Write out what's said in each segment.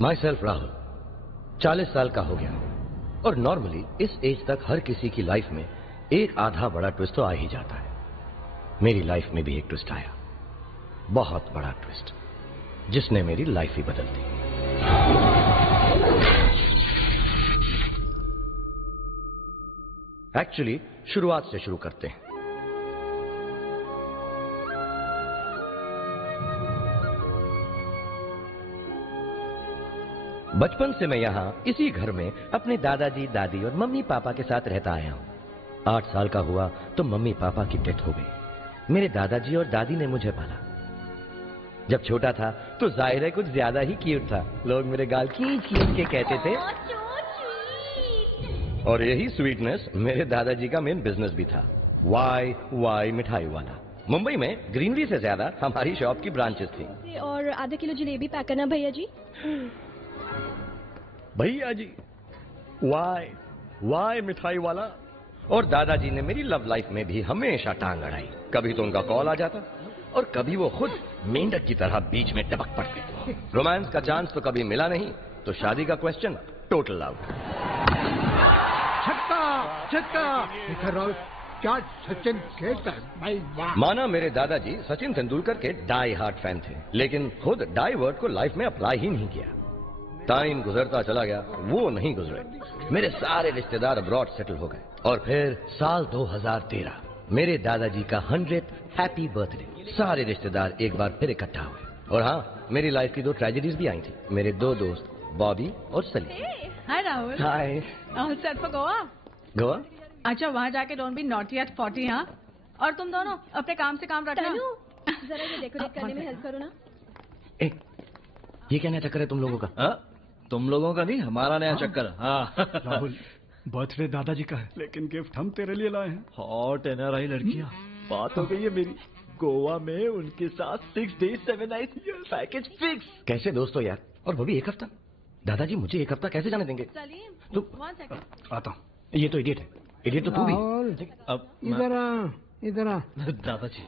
My self Rahul 40 साल का हो गया और नॉर्मली इस एज तक हर किसी की लाइफ में एक आधा बड़ा ट्विस्ट तो आ ही जाता है। मेरी लाइफ में भी एक ट्विस्ट आया, बहुत बड़ा ट्विस्ट, जिसने मेरी लाइफ ही बदल दी। एक्चुअली शुरुआत से शुरू करते हैं। बचपन से मैं यहां इसी घर में अपने दादाजी, दादी और मम्मी पापा के साथ रहता आया हूं। 8 साल का हुआ तो मम्मी पापा की डेथ हो गई। मेरे दादाजी और दादी ने मुझे पाला। जब छोटा था तो जाहिर है कुछ ज्यादा ही क्यूट था। लोग मेरे गाल खींच खींच के कहते थे। और यही स्वीटनेस मेरे दादाजी का मेन बिजनेस भी था, वाई मिठाई वाला। मुंबई में ग्रीनरी से ज्यादा हमारी शॉप की ब्रांचेस थी। और आधा किलो जलेबी पैक करना भैया जी। भैया जी, वाई मिठाई वाला। और दादाजी ने मेरी लव लाइफ में भी हमेशा टांग अड़ाई। कभी तो उनका कॉल आ जाता और कभी वो खुद मेंढक की तरह बीच में टपक पड़ते। रोमांस का चांस तो कभी मिला नहीं, तो शादी का क्वेश्चन टोटल आउट। छक्का क्या सचिन खेलता है? माना मेरे दादाजी सचिन तेंदुलकर के डाई हार्ट फैन थे, लेकिन खुद डाई वर्ड को लाइफ में अप्लाई ही नहीं किया। टाइम गुजरता चला गया, वो नहीं गुजरे। मेरे सारे रिश्तेदार अब्रॉड सेटल हो गए। और फिर साल 2013 मेरे दादाजी का 100th हैप्पी बर्थडे। सारे रिश्तेदार एक बार फिर इकट्ठा हुए। और हाँ, मेरी लाइफ की 2 ट्रेजेडीज भी आई थी। मेरे 2 दोस्त बॉबी और Sally. Hi Rahul. Hi. All set for Goa? Goa? अच्छा, वहाँ जाके डोंट बी नॉटी एट 40। हाँ, और तुम दोनों अपने काम से काम रखना। जरा ये डेकोरेट करने में हेल्प करो ना। ये क्या नया चक्कर है तुम लोगों का? तुम लोगों का नहीं, हमारा नया चक्कर। हाँ राहुल, बर्थडे दादाजी का है, लेकिन गिफ्ट हम तेरे लिए लाए हैं। हॉट एनआरआई लड़कियां। बात हो गई है मेरी, गोवा में उनके साथ 6 days 7 nights पैकेज फिक्स। कैसे दोस्तों यार, और वो भी 1 हफ्ता। दादाजी मुझे 1 हफ्ता कैसे जाने देंगे? सलीम, तू 1 सेकंड आता हूँ। ये तो इडियट है। इडियट तो तू भी। अब इधर आ। दादाजी।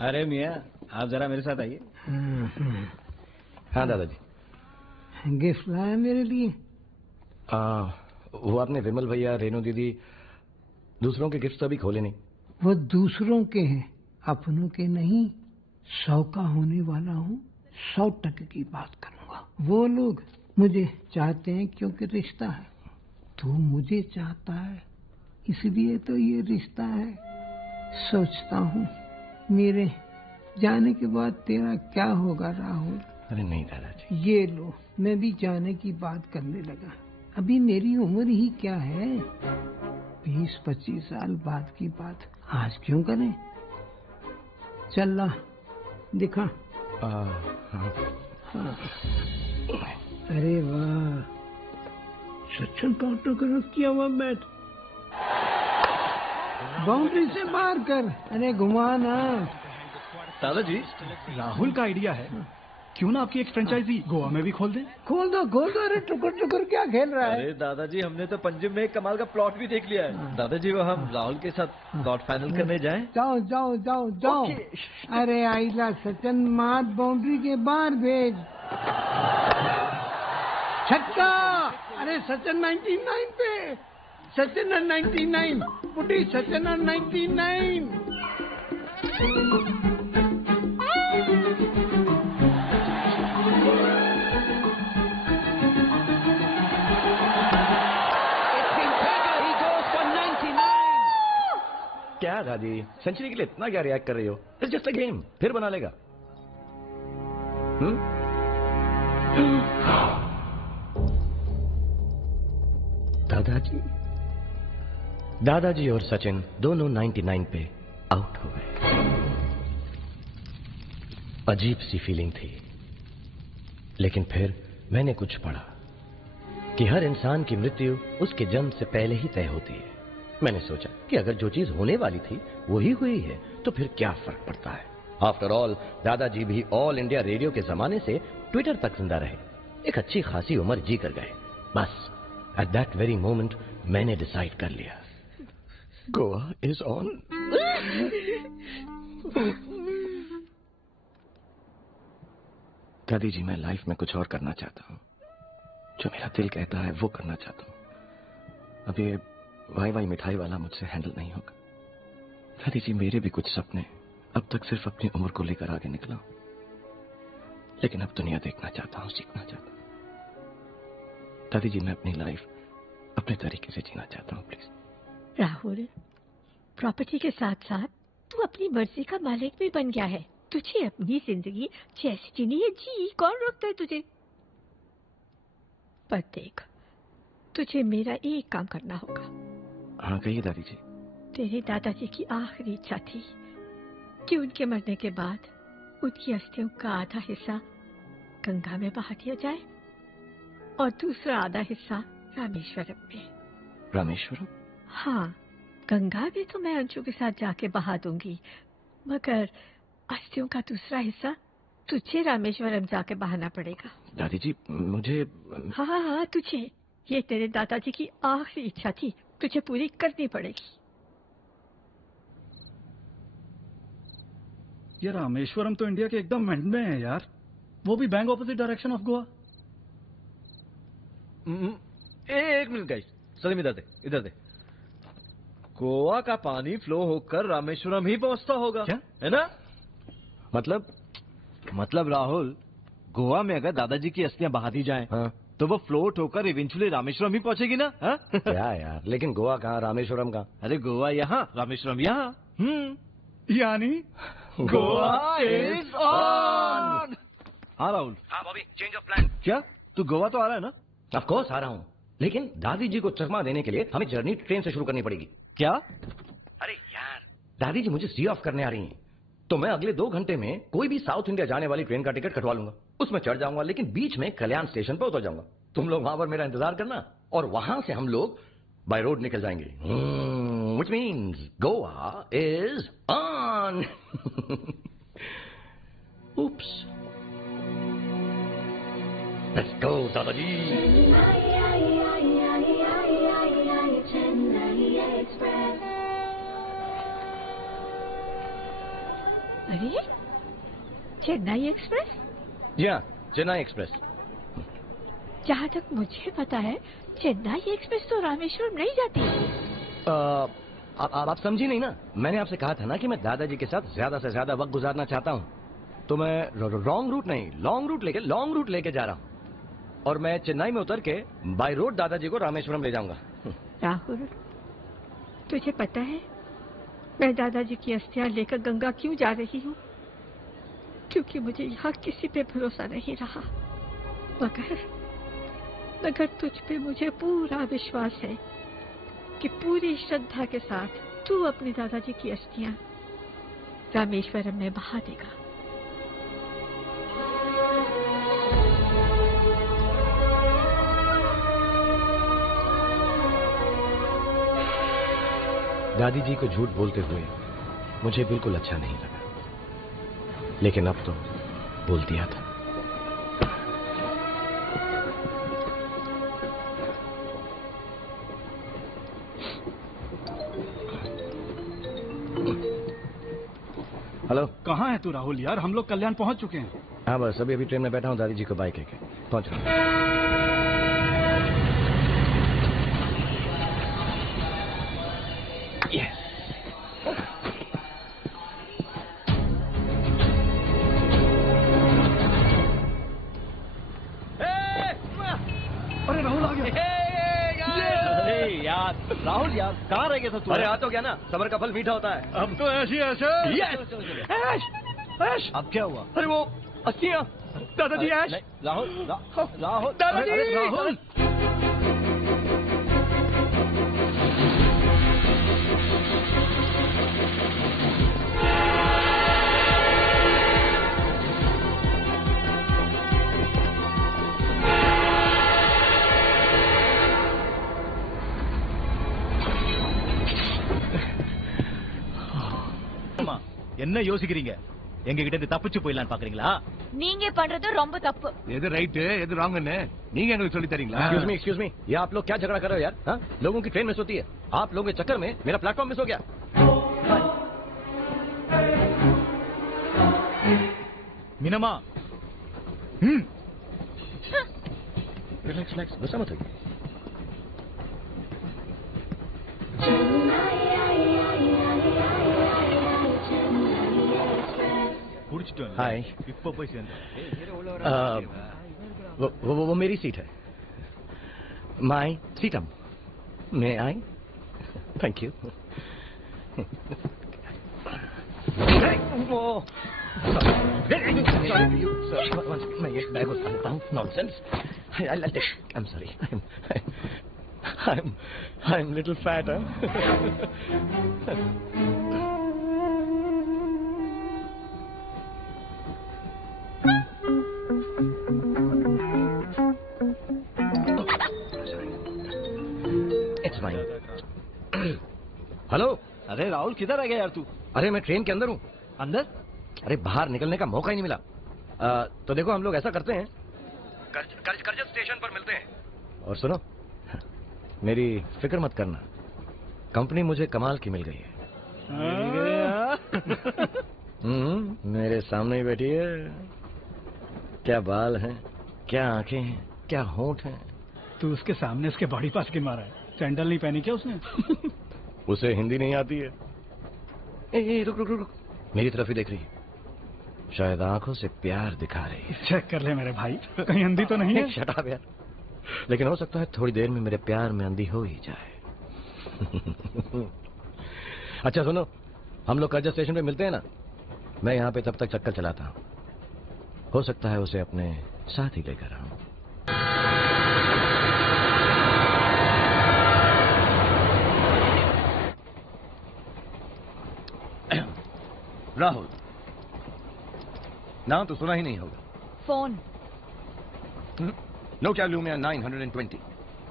अरे मियाँ, आप जरा मेरे साथ आइए। हाँ दादाजी। गिफ्ट लाया मेरे लिए? वो आपने विमल भैया, रेणु दीदी, दूसरों के गिफ्ट अभी खोले नहीं। वो दूसरों के हैं, अपनों के नहीं। 100 का होने वाला हूँ, 100% की बात करूंगा। वो लोग मुझे चाहते हैं क्योंकि रिश्ता है। तू मुझे चाहता है, इसलिए तो ये रिश्ता है। सोचता हूँ मेरे जाने के बाद तेरा क्या होगा राहुल। अरे नहीं दादाजी। ये लो, मैं भी जाने की बात करने लगा। अभी मेरी उम्र ही क्या है, 20-25 साल बाद की बात आज क्यों करें। चल ला, दिखा। हाँ। अरे वाह, सचिन का ऑटोग्राफ किया हुआ बैट। बाउंड्री से बाहर कर। अरे घुमा ना। दादाजी, राहुल का आइडिया है, क्यों ना आपकी एक फ्रेंचाइजी गोवा में भी खोल दे। खोल दो। अरे टुकर क्या खेल रहा है? अरे दादाजी, हमने तो पंजिम में एक कमाल का प्लॉट भी देख लिया है। दादाजी, वो हम राहुल के साथ प्लॉट फाइनल करने जाएं? जाओ। अरे आइला सचिन, मात बाउंड्री के बाहर भेज। छक्का। अरे सचिन 99 पे। सचिन 99 पुटी। सचिन 99। क्या दादी, सेंचुरी के लिए इतना क्या रिएक्ट कर रही हो? इट्स जस्ट अ गेम, फिर बना लेगा। दादाजी। दादाजी और सचिन दोनों 99 पे आउट हो गए। अजीब सी फीलिंग थी, लेकिन फिर मैंने कुछ पढ़ा कि हर इंसान की मृत्यु उसके जन्म से पहले ही तय होती है। मैंने सोचा कि अगर जो चीज होने वाली थी वही हुई है तो फिर क्या फर्क पड़ता है। आफ्टर ऑल दादाजी भी ऑल इंडिया रेडियो के जमाने से ट्विटर तक जिंदा रहे, एक अच्छी खासी उम्र जी कर गए। बस एट दैट वेरी मोमेंट मैंने डिसाइड कर लिया, गोवा इज ऑन। दादी जी, मैं लाइफ में कुछ और करना चाहता हूँ। जो मेरा दिल कहता है वो करना चाहता हूँ। अब ये वाई मिठाई वाला मुझसे हैंडल नहीं होगा। दादी जी, मेरे भी कुछ सपने, अब तक सिर्फ अपनी उम्र को लेकर आगे निकला हूं, लेकिन अब दुनिया देखना चाहता हूँ, सीखना चाहता हूँ। दादी जी, मैं अपनी लाइफ अपने तरीके से जीना चाहता हूँ, प्लीज। राहुल, प्रॉपर्टी के साथ साथ तू अपनी मर्जी का मालिक भी बन गया है। तुझे अपनी जिंदगी जैसी जीनी है जी, कौन रोकता है तुझे? पर देख, तुझे मेरा एक काम करना होगा। हाँ कहिए दादी जी। तेरे दादाजी की आखिरी इच्छा थी कि उनके मरने के बाद उनकी अस्थियों का आधा हिस्सा गंगा में बहा दिया जाए और दूसरा आधा हिस्सा रामेश्वरम में। रामेश्वरम? हाँ, गंगा में तो मैं अंशु के साथ जाके बहा दूंगी, मगर अस्थियों का दूसरा हिस्सा तुझे रामेश्वरम जाके बहाना पड़ेगा। दादी जी, मुझे... हाँ, तुझे। ये तेरे दादाजी की आखिरी इच्छा थी, तुझे पूरी करनी पड़ेगी। ये रामेश्वरम तो इंडिया के एकदम एंड में है यार, वो भी bank opposite direction of Goa. एक मिनट गाइस, सलीम इधर दे। गोवा का पानी फ्लो होकर रामेश्वरम ही पहुंचता होगा, क्या? है ना? मतलब राहुल, गोवा में अगर दादाजी की अस्थियां बहा दी जाएं, हाँ? तो वो फ्लोट होकर इवेंचुअली रामेश्वरम ही पहुंचेगी ना? हाँ? क्या यार, लेकिन गोवा कहाँ, रामेश्वरम कहाँ? अरे गोवा यहाँ, रामेश्वरम यहाँ। यानी गोवा इज ऑन। हाँ राहुल। हाँ बॉबी, चेंज ऑफ प्लान। क्या तू गोवा तो आ रहा है ना? ऑफ कोर्स आ रहा हूँ, लेकिन दादी जी को चकमा देने के लिए हमें जर्नी ट्रेन से शुरू करनी पड़ेगी। क्या? अरे यार, दादी जी मुझे सी ऑफ करने आ रही हैं, तो मैं अगले 2 घंटे में कोई भी साउथ इंडिया जाने वाली ट्रेन का टिकट कटवा लूंगा, उसमें चढ़ जाऊंगा, लेकिन बीच में कल्याण स्टेशन पर उतर जाऊंगा। तुम लोग वहां पर मेरा इंतजार करना और वहां से हम लोग बाय रोड निकल जाएंगे, which means Goa is on. Oops, let's go दादाजी। अरे, चेन्नई एक्सप्रेस? जी हाँ, चेन्नई एक्सप्रेस। जहाँ तक मुझे पता है, चेन्नई एक्सप्रेस तो रामेश्वरम नहीं जाती। आप समझी नहीं ना, मैंने आपसे कहा था ना कि मैं दादाजी के साथ ज्यादा से ज्यादा वक्त गुजारना चाहता हूँ, तो मैं रॉन्ग रूट नहीं, लॉन्ग रूट लेके जा रहा हूँ, और मैं चेन्नई में उतर के बाय रोड दादाजी को रामेश्वरम ले जाऊंगा। राहुल, तुझे पता है मैं दादाजी की अस्थियां लेकर गंगा क्यों जा रही हूँ? क्योंकि मुझे यहाँ किसी पे भरोसा नहीं रहा, मगर तुझ पे मुझे पूरा विश्वास है कि पूरी श्रद्धा के साथ तू अपने दादाजी की अस्थियां रामेश्वरम में बहा देगा। दादी जी को झूठ बोलते हुए मुझे बिल्कुल अच्छा नहीं लगा, लेकिन अब तो बोल दिया था। हेलो, कहाँ है तू राहुल यार? हम लोग कल्याण पहुंच चुके हैं। हाँ बस अभी ट्रेन में बैठा हूँ, दादी जी को बाइक है पहुंच रहा हूँ। अरे राहुल आ गया। यार राहुल यार, कहाँ रह गया था तू? अरे आ तो गया ना, सबर का फल मीठा होता है। अब तो ऐसी ऐसे। ऐश, ऐश। अब क्या हुआ? अरे वो अस्थियां, दादाजी ऐश। राहुल, राहुल, दादाजी। राहुल। என்ன யோசிக்கிறீங்க? எங்க கிட்ட இருந்து தப்பிச்சு போயிடலாம் பாக்குறீங்களா? நீங்க பண்றது ரொம்ப தப்பு. எது ரைட் எது ராங்னு நீங்க எங்களுக்கு சொல்லி தரீங்களா? एक्सक्यूज मी ये आप लोग क्या झगड़ा कर रहे हो यार? हाँ? लोगों की ट्रेन मिस होती है, आप लोगों के चक्कर में मेरा प्लेटफॉर्म मिस हो गया। मीनमा रिलैक्स रिलैक्स, गुस्सा मत होइए। हाय। இப்போ போய் சேர்ந்து वो मेरी सीट है, माय सीटम। May I? Thank you. मैं ये बैग उठा लेता हूँ। Nonsense. I'm sorry. I'm little fat, huh? It's mine. Hello. अरे राहुल किधर आ गया यार तू? अरे मैं ट्रेन के अंदर हूँ। अंदर? अरे बाहर निकलने का मौका ही नहीं मिला। तो देखो हम लोग ऐसा करते हैं, करजत स्टेशन पर मिलते हैं। और सुनो, मेरी फिक्र मत करना, कंपनी मुझे कमाल की मिल गई है। मेरे सामने ही बैठी है। क्या बाल हैं, क्या आंखें हैं, क्या होंठ हैं। तू उसके सामने उसके बॉडी पास क्यों मारा है? सैंडल नहीं पहनी क्या उसने? उसे हिंदी नहीं आती है। ए, रुक रुक रुक, मेरी तरफ ही देख रही है, शायद आंखों से प्यार दिखा रही है। चेक कर ले मेरे भाई, कहीं अंधी तो नहीं है? शट अप यार, लेकिन हो सकता है थोड़ी देर में मेरे प्यार में अंधी हो ही जाए। अच्छा सुनो, हम लोग करजा स्टेशन पे मिलते हैं ना, मैं यहाँ पे तब तक चक्कर चलाता हूँ, हो सकता है उसे अपने साथ ही लेकर आऊं। राहुल, नाम तो सुना ही नहीं होगा। Phone. Nokia Lumia 920,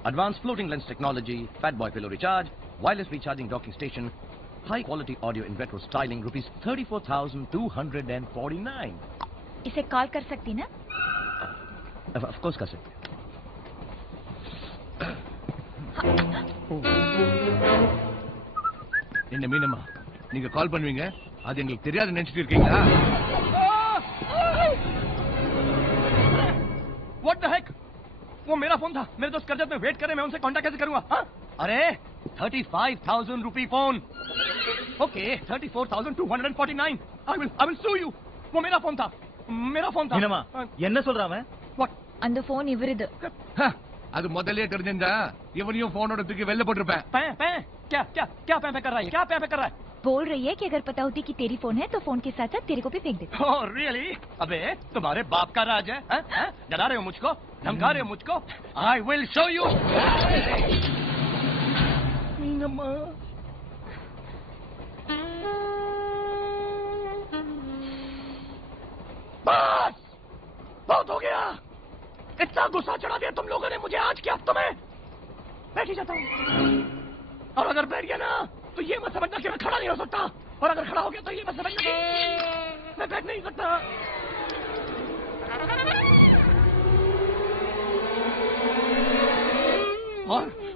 advanced floating lens technology, fat boy pillow recharge, wireless recharging docking station, high quality audio in retro styling, rupees 34,249. इसे कॉल कर सकती ना? Of course कर सकते। என்ன மீனம்மா, நீங்க கால் பண்ணுவீங்க அது எங்களுக்கு தெரியாது நினைச்சிட்டு இருக்கீங்களா? What the heck? वो मेरा फोन था, मेरे दोस्त करजत में वेट कर रहे, मैं उनसे कांटेक्ट कैसे करूंगा? हाँ? अरे 35,000 रुपी phone. Okay 34,249। I will sue you। वो मेरा फोन था, मेरा फोन था। मीनमा என்ன சொல்றான்? What? அந்த போன் இவருது। அது முதல்லயே தெரிஞ்சிருந்தா இவனையும் போனோட தூக்கி வெளில போட்டுருப்பேன்। क्या पैं कर रहा है? क्या पैं कर रहा है? बोल रही है कि अगर पता होती कि तेरी फोन है तो फोन के साथ साथ तेरे को भी फेंक देती। Oh really? अबे तुम्हारे बाप का राज है? डरा रहे हो मुझको, धमका रहे हो मुझको? I will show you। मीनम्मा, बस बहुत हो गया, इतना गुस्सा चढ़ा दिया तुम लोगों ने मुझे आज। क्या तुम्हें बैठ ही जाता हूँ, और अगर बैठ गया ना तो ये मत समझना कि मैं खड़ा नहीं हो सकता, और अगर खड़ा हो गया तो ये मत समझना कि मैं बैठ नहीं सकता।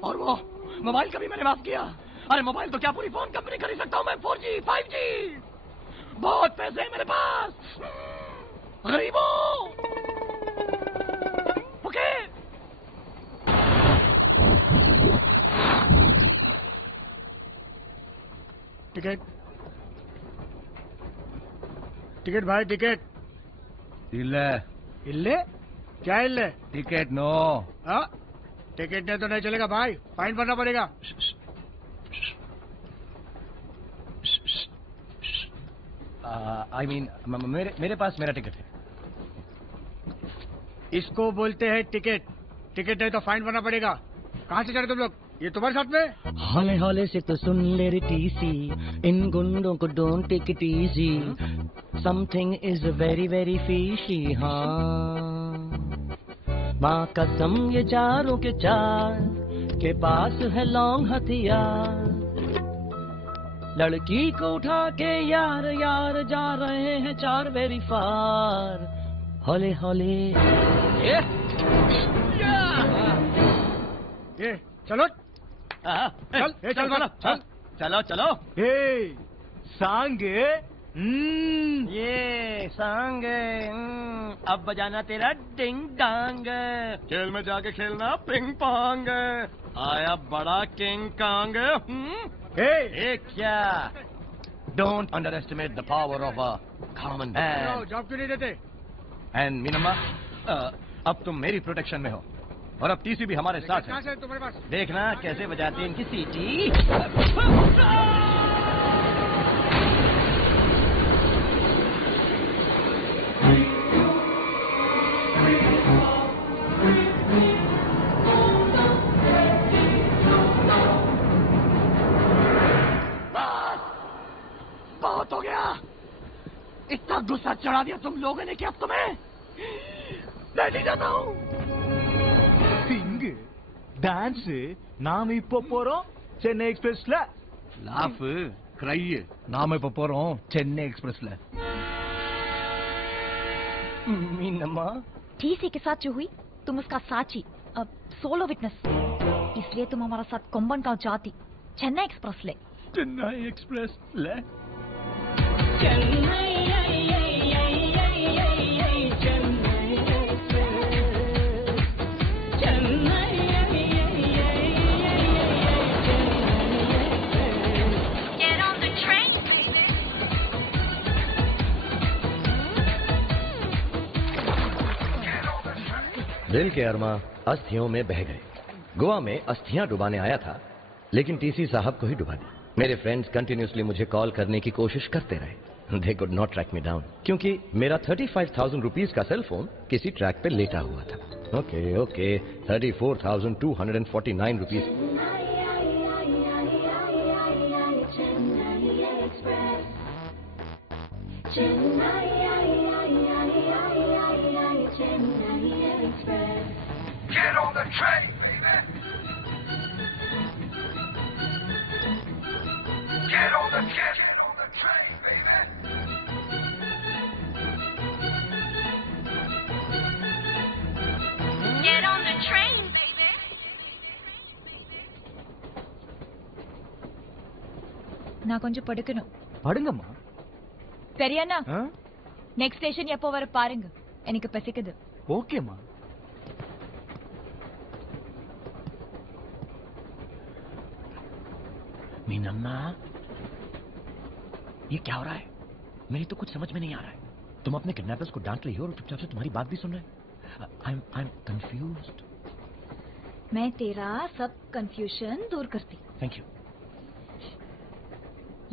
और वो मोबाइल का भी मैंने माफ किया। अरे मोबाइल तो क्या पूरी फोन कंपनी खरीद सकता हूँ मैं, 4G 5G। बहुत पैसे हैं मेरे पास, गरीबों। ओके टिकट टिकट भाई टिकट। இல்ல इल्ले क्या इल्ले? Ticket no. हाँ टिकट नहीं तो नहीं चलेगा भाई, फाइन भरना पड़ेगा। I mean, मेरे पास मेरा टिकट है। इसको बोलते हैं टिकट, टिकट नहीं तो फाइन भरना पड़ेगा। कहाँ से चढ़े तुम लोग? ये तुम्हारे साथ में? हौले हौले से तो सुन ले रे टीसी, इन गुंडों को don't take it easy, something is very very fishy. हाँ माँ कसम ये चारों के चार के पास है लॉन्ग हथियार, लड़की को उठा के यार यार जा रहे हैं चार वेरी फार। हौले हौले ये चलो चल चल चल चल चलो चलो। सांगे ये सांग अब बजाना तेरा डिंग डांग, खेल में जाके खेलना पिंग पोंग, आया बड़ा किंग कांग। क्या? Don't underestimate the power of a common man. Job क्यों नहीं देते? And मीनम्मा, अब तुम मेरी प्रोटेक्शन में हो और अब टीसी भी हमारे साथ है। तुम्हारे पास देखना कैसे बजाते हैं इनकी सीटी। बहुत हो गया, इतना गुस्सा चढ़ा दिया तुम लोगों ने कि अब तुम्हें मैं नहीं जाता हूँ। सिंग डांस नाम இப்போ போறோம் சென்னை எக்ஸ்பிரஸ்ல, लाफ क्राइए नाम है पपोरों चेन्नई एक्सप्रेस ले। मीनम्मा टीसी के साथ जो हुई तुम उसका साची, अब सोलो विटनेस, इसलिए तुम हमारा साथ कोम्बन गांव जाती, चेन्नई एक्सप्रेस ले। चेन्नई एक्सप्रेस ले। दिल के अरमा अस्थियों में बह गए। गोवा में अस्थियां डुबाने आया था, लेकिन टीसी साहब को ही डुबा दी। मेरे फ्रेंड्स कंटिन्यूसली मुझे कॉल करने की कोशिश करते रहे। They could not track me down, क्योंकि मेरा 35,000 रुपीज का सेल फोन किसी ट्रैक पे लेटा हुआ था। Okay 34,249 rupees. Get on the train, baby. Get on the train, baby. Get on the train, baby. நான் கொஞ்சம் படுக்கணும். படுங்கம்மா. பெரியண்ணா, நெக்ஸ்ட் ஸ்டேஷன் எப்போ வர பாருங்க, எனக்கு பசிக்குது. ஓகேம்மா. मीनम्मा ये क्या हो रहा है? मेरी तो कुछ समझ में नहीं आ रहा है। तुम अपने किडनैपर्स को डांट रही हो और चुपचाप से तुम्हारी बात भी सुन रहे हैं। I am confused. मैं तेरा सब कंफ्यूजन दूर करती। Thank you.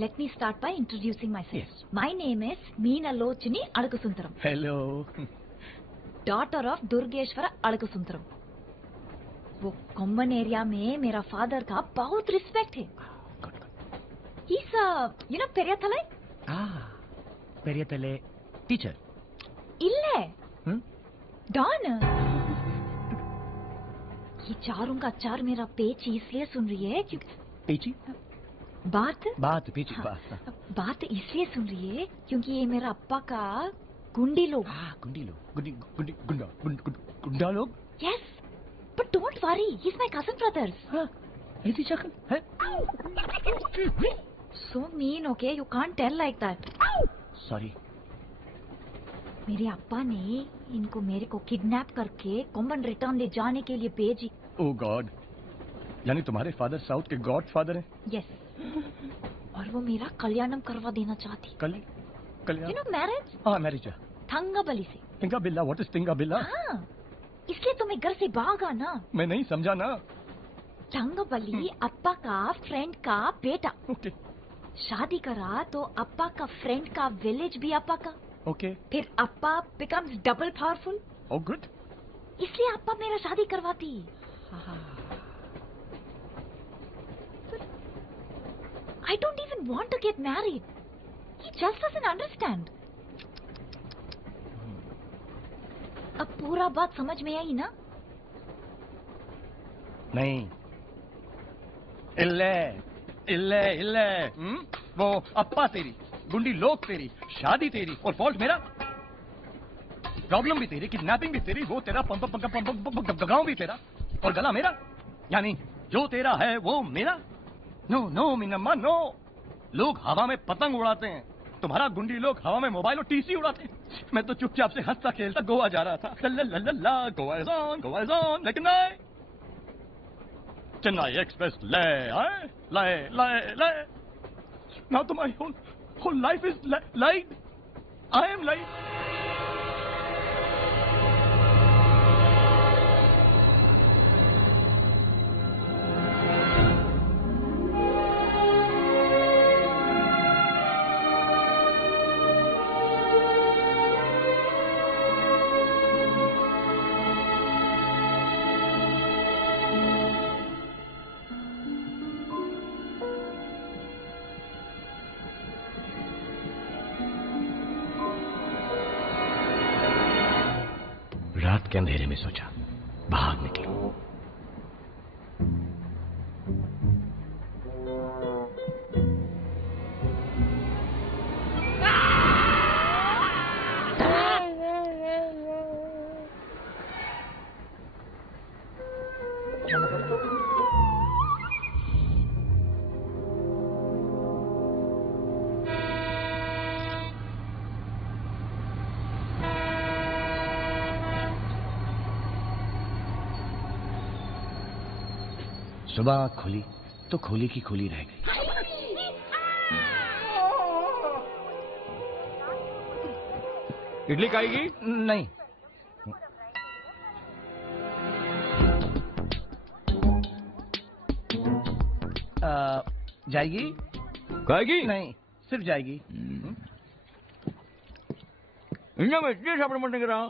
Let me start by introducing myself. Yes. My name is Meenalochini Alakasundaram. Hello. Daughter of Durgeshwara Alakasundaram. वो कोम्बन एरिया में मेरा फादर का बहुत रिस्पेक्ट है। He's you know Periyathalai? Periyathalai teacher. इल्ले डॉन। ये चारों का चार मेरा पेच इसलिए सुन रही है क्योंकि पेची बात पेची बात इसलिए सुन रही है क्योंकि ये मेरा अप्पा का गुंडी लोग। गुंडा लोग। Yes, but don't worry, he is my cousin brothers. ऐसी शक्ल है? So mean, okay? You can't tell like that. Sorry. मेरे अप्पा ने इनको मेरे को किडनैप करके कोम्बन रिटर्न ले जाने के लिए भेजी। ओह गॉड, यानी तुम्हारे फादर साउथ के गॉड फादर हैं? यस, और वो मेरा कल्याणम करवा देना चाहती। कल्याण? You know marriage? हाँ, मैरिज है। थंगाबली से। तिंगाबिल्ला? What is Thingabilla? हाँ, इसलिए तो मैं घर से भागा ना। मैं नहीं समझा ना। थंगाबली अप्पा का फ्रेंड का बेटा। ओके। शादी करा तो अप्पा का फ्रेंड का विलेज भी अप्पा का। ओके। फिर अप्पा becomes double powerful. Oh good. इसलिए अप्पा मेरा शादी करवाती। I don't even want to get married. He just doesn't understand. अब पूरा बात समझ में आई ना? नहीं। इल्ले इल्ले इल्ले वो अप्पा तेरी, गुंडी लोग तेरी, शादी तेरी और फॉल्ट मेरा। प्रॉब्लम भी तेरी, किडनैपिंग भी तेरी, वो तेरा गाँव भी तेरा और गला मेरा। यानी जो तेरा है वो मेरा। No no Meenamma no. लोग हवा में पतंग उड़ाते हैं, तुम्हारा गुंडी लोग हवा में मोबाइल और टीसी उड़ाते हैं। मैं तो चुपचाप से हंसता खेलता गोवा जा रहा था। ला गोवा इज ऑन, लेकिन नहीं। चेन्नई एक्सप्रेस ले आए, ले। नाउ तो my whole life is light. I am light. रात के अंधेरे में सोचा भाग निकलो। सुबह खुली तो खोली की खोली रह गई। इडली खाएगी? नहीं। जाएगी? खाएगी? नहीं, सिर्फ जाएगी। इंडिया में इतने सापड़ मरने के रहा।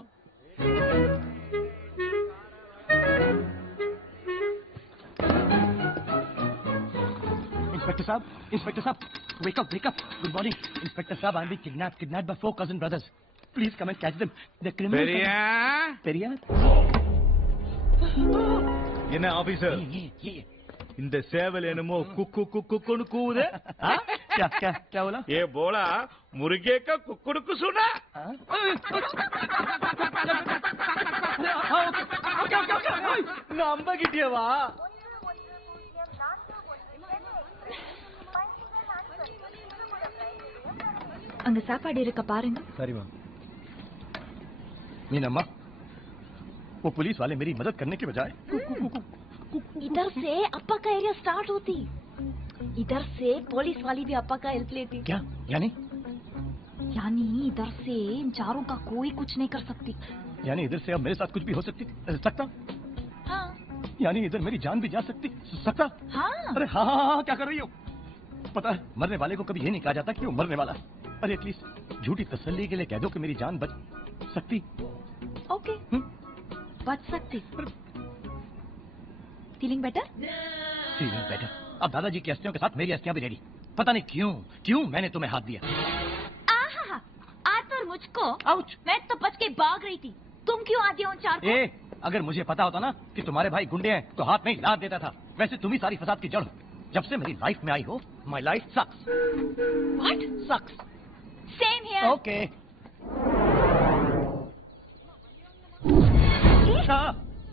Inspector Saab, wake up. Good morning. Inspector Saab, I'm being kidnapped by 4 cousin brothers. Please come and catch them. They're criminals. Periyar? என்ன ஆபீசர்? இந்த சேவல் என்னமோ குக்குன்னு கூவுதே? क्या बोला? ये बोला मुर्गे का कुकुड़कु सुना? नंबर किटियवा? அங்க சாப்பாடு இருக்க பாருங்க. Sorry ma'am. मीनम्मा, वो पुलिस वाले मेरी मदद करने के बजाय इधर से अप्पा का एरिया स्टार्ट होती, इधर से पुलिस वाली भी अप्पा का हेल्प लेती। क्या? यानी इधर से इन चारों का कोई कुछ नहीं कर सकती। यानी इधर से अब मेरे साथ कुछ भी हो सकता? हाँ। यानी इधर मेरी जान भी जा सकता? हाँ। अरे हाँ, क्या कर रही हो? पता है, मरने वाले को कभी ये नहीं कहा जाता कि वो मरने वाला है। अरे एटलीस्ट झूठी तसल्ली के लिए कह दो कि मेरी जान बच सकती। ओके, बच सकती। Feeling better? Feeling better. अब दादाजी की अस्थियों के साथ मेरी अस्थियां भी रेडी। पता नहीं क्यों मैंने तुम्हें हाथ दिया। आहा, आज तो मुझको। आउच। मैं तो बच के भाग रही थी, तुम क्यों आती हो चार को? अगर मुझे पता होता ना कि तुम्हारे भाई गुंडे हैं तो हाथ में ही लाद देता था। वैसे तुम ही सारी फसाद की जड़ हो। जब से मेरी लाइफ में आई हो, my life sucks. What? Sucks. Same here. Okay.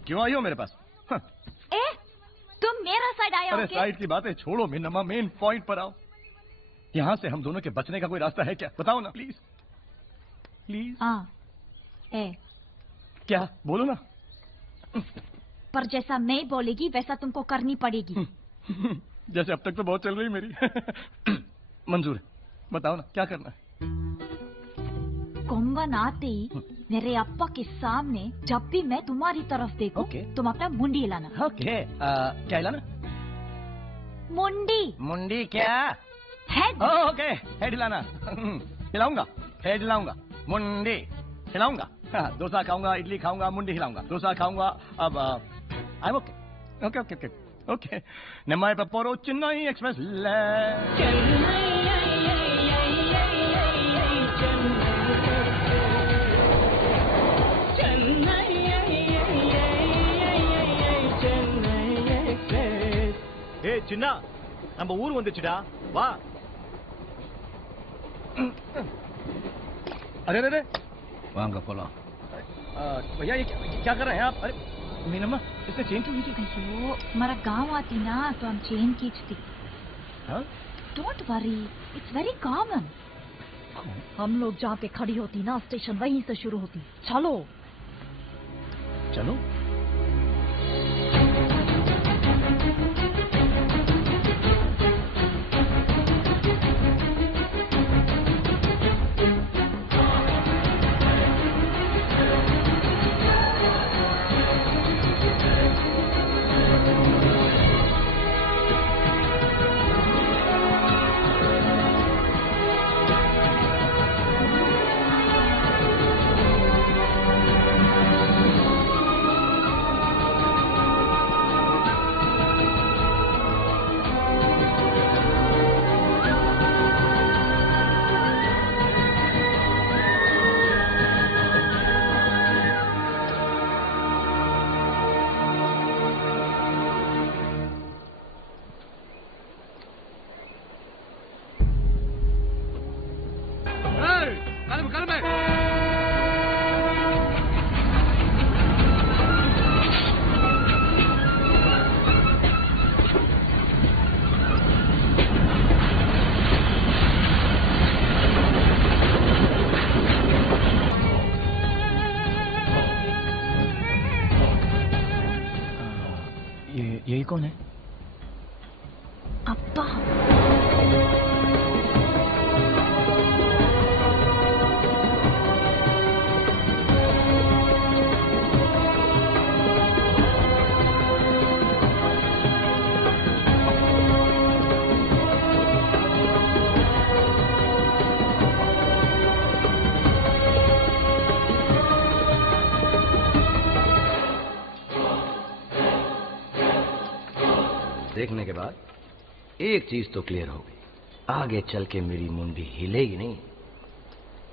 क्यों आई हो मेरे पास? तुम मेरा साइड आया हो? अरे साइड की बातें छोड़ो मीनम्मा, मेन पॉइंट पर आओ। यहाँ से हम दोनों के बचने का कोई रास्ता है क्या? बताओ ना प्लीज। हाँ है। क्या? बोलो ना। पर जैसा मैं बोलेगी वैसा तुमको करनी पड़ेगी। जैसे अब तक तो बहुत चल रही मेरी। मंजूर है, बताओ ना क्या करना है? कोंगन आते ही मेरे अप्पा के सामने जब भी मैं तुम्हारी तरफ देखूं, तुम अपना मुंडी हिलाना। ओके। क्या हिलाना? मुंडी क्या? हेड। ओके, हेड हिलाना। हिलाऊंगा, हेड हिलाऊंगा, मुंडी हिलाऊंगा। डोसा खाऊंगा, इडली खाऊंगा, मुंडी हिलाऊंगा। डोसा खाऊंगा। अब I am okay. Okay. Nemai Paporo Chennai Express. Hey, Chinna, நம்ம ஊர் வந்துச்சுடா. வா. अरे अरे अरे वांगा पोला भैया ये क्या कर रहे हैं आप? अरे मीनम्मा इसने चेन क्यों खींची? अयो हमारा गांव आती ना तो हम चेन खींचती. हाँ? Don't worry, it's very common. हम लोग जहाँ पे खड़ी होती ना स्टेशन वहीं से शुरू होती. चलो चलो. यही कौन है? अब्बा. देखने के बाद एक चीज तो क्लियर हो गई, आगे चल के मेरी मुंडी हिलेगी नहीं,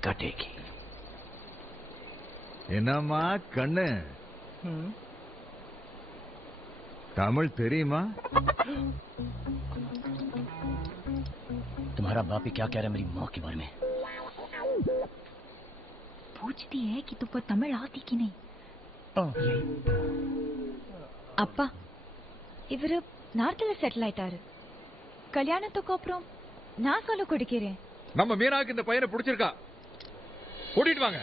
कटेगी. என்னம்மா கண்ணு தமிழ் தெரியுமா? तुम्हारा बाप ही क्या कह रहा है मेरी माँ के बारे में? पूछती है कि तुमको तमिल आती कि नहीं. அப்பா இவரு நார்த்ல செட்டில் ஆயிட்டாரு. கல்யாணத்துக்கு அப்புறம் நான் சொல்ல கொடுக்கிறேன். நம்ம மீனாக்கு இந்த பையனை பிடிச்சிருக்கா, கூட்டிட்டு வாங்க.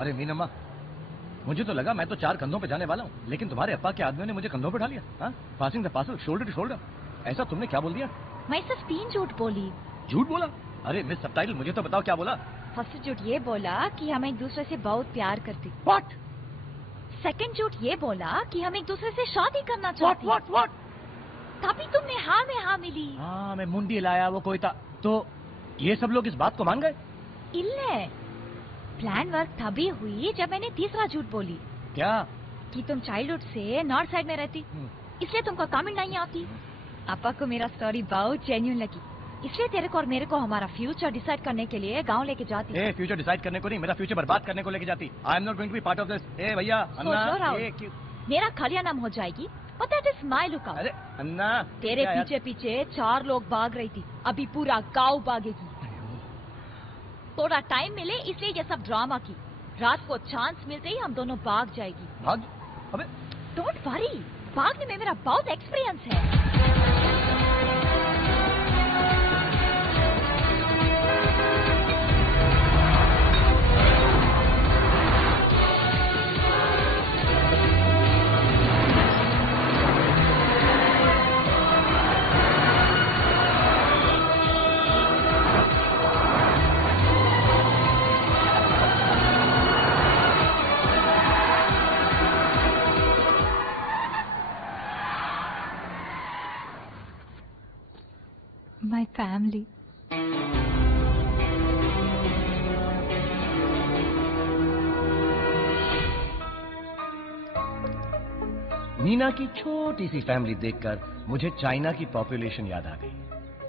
अरे मीनम्मा, मुझे तो लगा मैं तो 4 कंधों पे जाने वाला हूँ, लेकिन तुम्हारे अप्पा के आदमियों ने मुझे कंधों पे उठा लिया. हाँ, passing the parcel, shoulder to shoulder. ऐसा तुमने क्या बोल दिया? मैं सिर्फ 3 झूठ बोली. झूठ बोला? अरे मिस सबटाइटल, मुझे तो बताओ क्या बोला? फर्स्ट झूठ ये बोला कि हम एक दूसरे से बहुत प्यार करते. What? सेकंड झूठ ये बोला कि हम एक दूसरे से शादी करना चाहते. What? तभी तुमने हाँ में हाँ मिली. हाँ, मैं मुंडी लाया, वो कोई था. तो ये सब लोग इस बात को मान गए? इल्ले प्लान वर्क तभी हुई जब मैंने तीसरा झूठ बोली. क्या? कि तुम चाइल्डहुड से नॉर्थ साइड में रहती, इसलिए तुमको तमिल नहीं आती. पापा को मेरा स्टोरी बहुत जेन्युइन लगी, इसलिए तेरे को और मेरे को हमारा फ्यूचर डिसाइड करने के लिए गांव लेके जाती. ए, फ्यूचर डिसाइड करने को नहीं, मेरा फ्यूचर बर्बाद करने को लेके जाती. I am not going to be part of this. ए भैया, अन्ना, मेरा कल्याणम हो जाएगी, पता है दिस माय लुक. अरे अन्ना, तेरे पीछे पीछे 4 लोग भाग रही थी, अभी पूरा गांव भागेगी. थोड़ा टाइम मिले इसलिए ये सब ड्रामा की. रात को चांस मिलते ही हम दोनों भाग जाएगी. भाग? अबे डोंट वरी, भागने में मेरा बहुत एक्सपीरियंस है. my family. मीना की छोटी सी फैमिली देखकर मुझे चाइना की पॉपुलेशन याद आ गई।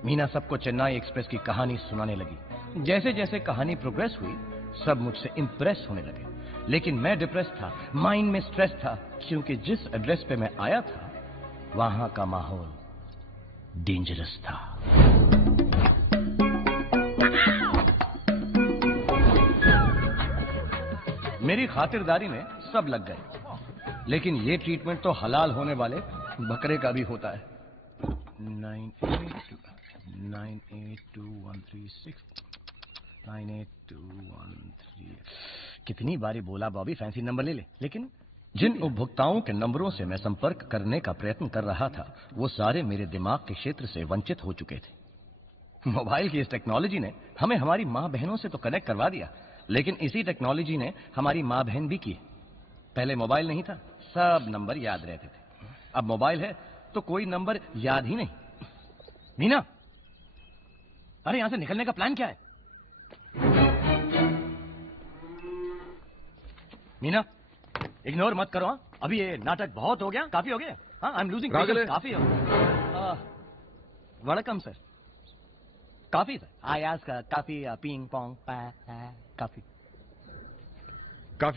मीना सबको चेन्नई एक्सप्रेस की कहानी सुनाने लगी। जैसे जैसे कहानी प्रोग्रेस हुई सब मुझसे इंप्रेस होने लगे, लेकिन मैं डिप्रेस था, माइंड में स्ट्रेस था, क्योंकि जिस एड्रेस पे मैं आया था वहां का माहौल डेंजरस था। मेरी खातिरदारी में सब लग गए, लेकिन ये ट्रीटमेंट तो हलाल होने वाले बकरे का भी होता है। 982136 कितनी बारी बोला बॉबी फैंसी नंबर ले ले, लेकिन जिन उपभोक्ताओं के नंबरों से मैं संपर्क करने का प्रयत्न कर रहा था वो सारे मेरे दिमाग के क्षेत्र से वंचित हो चुके थे। मोबाइल की इस टेक्नोलॉजी ने हमें हमारी माँ बहनों से तो कनेक्ट करवा दिया, लेकिन इसी टेक्नोलॉजी ने हमारी माँ बहन भी की। पहले मोबाइल नहीं था, सब नंबर याद रहते थे। अब मोबाइल है तो कोई नंबर याद ही नहीं। मीना, अरे यहां से निकलने का प्लान क्या है? मीना, इग्नोर मत करो। अभी ये नाटक बहुत हो गया, काफी हो गया। हाँ, I am losing patience. Coffee हो वणकम sir. Coffee sir. I ask coffee ping pong coffee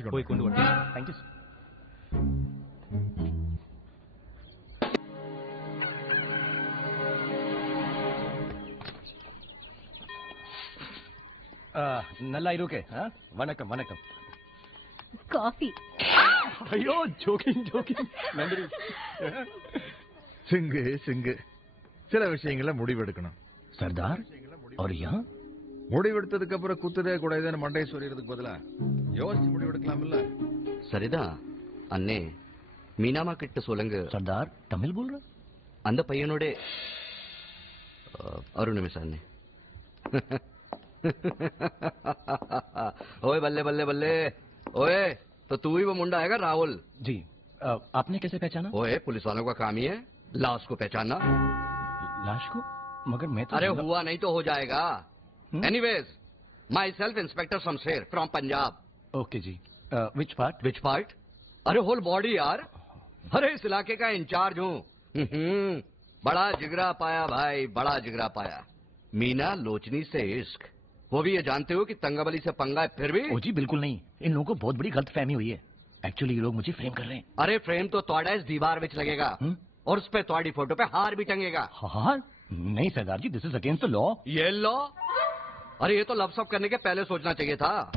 कोई कुंडू। Thank you sir. नल्ला इरुके। हाँ, वणकम वणकम। कॉफी। अयो जोकिंग जोकिंग நன்றி. சிங்கு சில விஷயங்களை முடிவெடுக்கணும் सरदार। और यहाँ முடிவெடுத்ததுக்கு அப்புறம் குத்துதே கூடாதுன்னு மண்டையை சொல்லிறதுக்கு பதிலா யோசிச்சு முடிவெடுக்கலாம்ல. சரிதான் அண்ணே. மீனாமா கிட்ட சொல்லுங்க. सरदार तमिल बोल रहा? அந்த பையனோட ஒரு நிமிஷம் அண்ணே. ओए बल्ले बल्ले बल्ले। ओए तो तू ही वो मुंडा है राहुल? जी। आपने कैसे पहचाना? ओए पुलिस वालों का काम ही है लाश को पहचानना। लाश को? मगर मैं तो अरे हुआ नहीं तो हो जाएगा। Anyways myself inspector Shamsher from Punjab. Okay ji. Which part? Which part? अरे होल बॉडी यार। अरे इस इलाके का इंचार्ज हूँ। बड़ा जिगरा पाया भाई, बड़ा जिगरा पाया। मीना लोचनी से इश्क, वो भी ये जानते हो कि तंगाबली से पंगा है फिर भी? ओ जी बिल्कुल नहीं, इन लोगों को बहुत बड़ी गलतफहमी हुई है। एक्चुअली ये लोग मुझे फ्रेम कर रहे हैं। अरे फ्रेम तो तोड़ा इस दीवार विच लगेगा और उस पे तोड़ी फोटो पे हार भी टंगेगा। हार? नहीं Sardar ji, this is against the law. ये लॉ? अरे ये तो लव करने के पहले सोचना चाहिए था।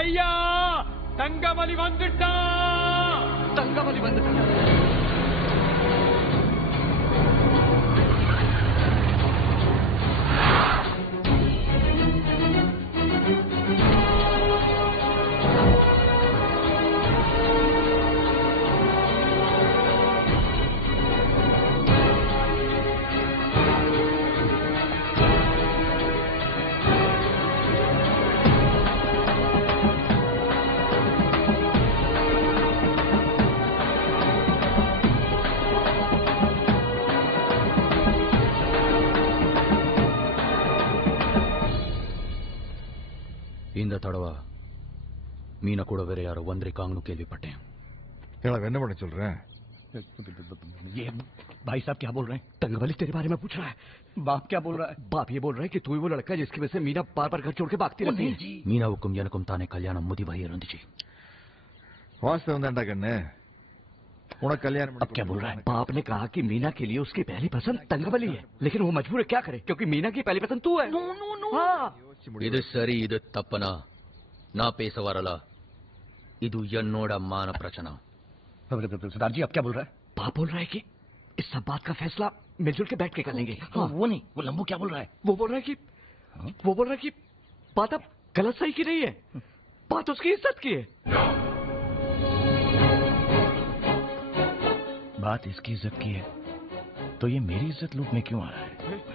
अय्या तंगाबली वंदिट्टा। तंगाबली वंदिट्टा। இந்த தடவை மீனை கூட வேற யாரோ வந்திருக்காங்கன்னு கேள்விப்பட்டேன். என்ன பண்ண சொல்றேன்? ये भाई साहब क्या बोल रहे हैं? तंगाबली तेरे बारे में पूछ रहा है। बाप क्या बोल रहा है? बाप ये बोल रहा है कि तू ही वो लड़का है जिसकी वजह से मीना बार बार घर छोड़ के भागती रहती है। மீனாவுக்கும் எனக்கும் தானே கல்யாணம் முடிவாகி இருந்துச்சு. वास्तव दांडा करने उन्हें कल्याण। अब क्या बोल रहा है? बाप ने कहा कि मीना के लिए उसकी पहली पसंद तंगाबली है, लेकिन वो मजबूर है क्या करे क्योंकि मीना की पहली पसंद तू है। हाँ। இது சரி இது தப்பனா நான் பேச வரல. இது என்னோட மான பிரச்சனை. सरदार जी अब क्या बोल रहा है? बाप बोल रहा है कि इस सब बात का फैसला मिलजुल के बैठ के कर लेंगे। हाँ। वो नहीं, वो लंबू क्या बोल रहा है? वो बोल रहा है कि बात अब गलत सही की नहीं है, बात उसकी इज्जत की है। बात इसकी इज्जत की है तो ये मेरी इज्जत लूटने क्यों आ रहा है?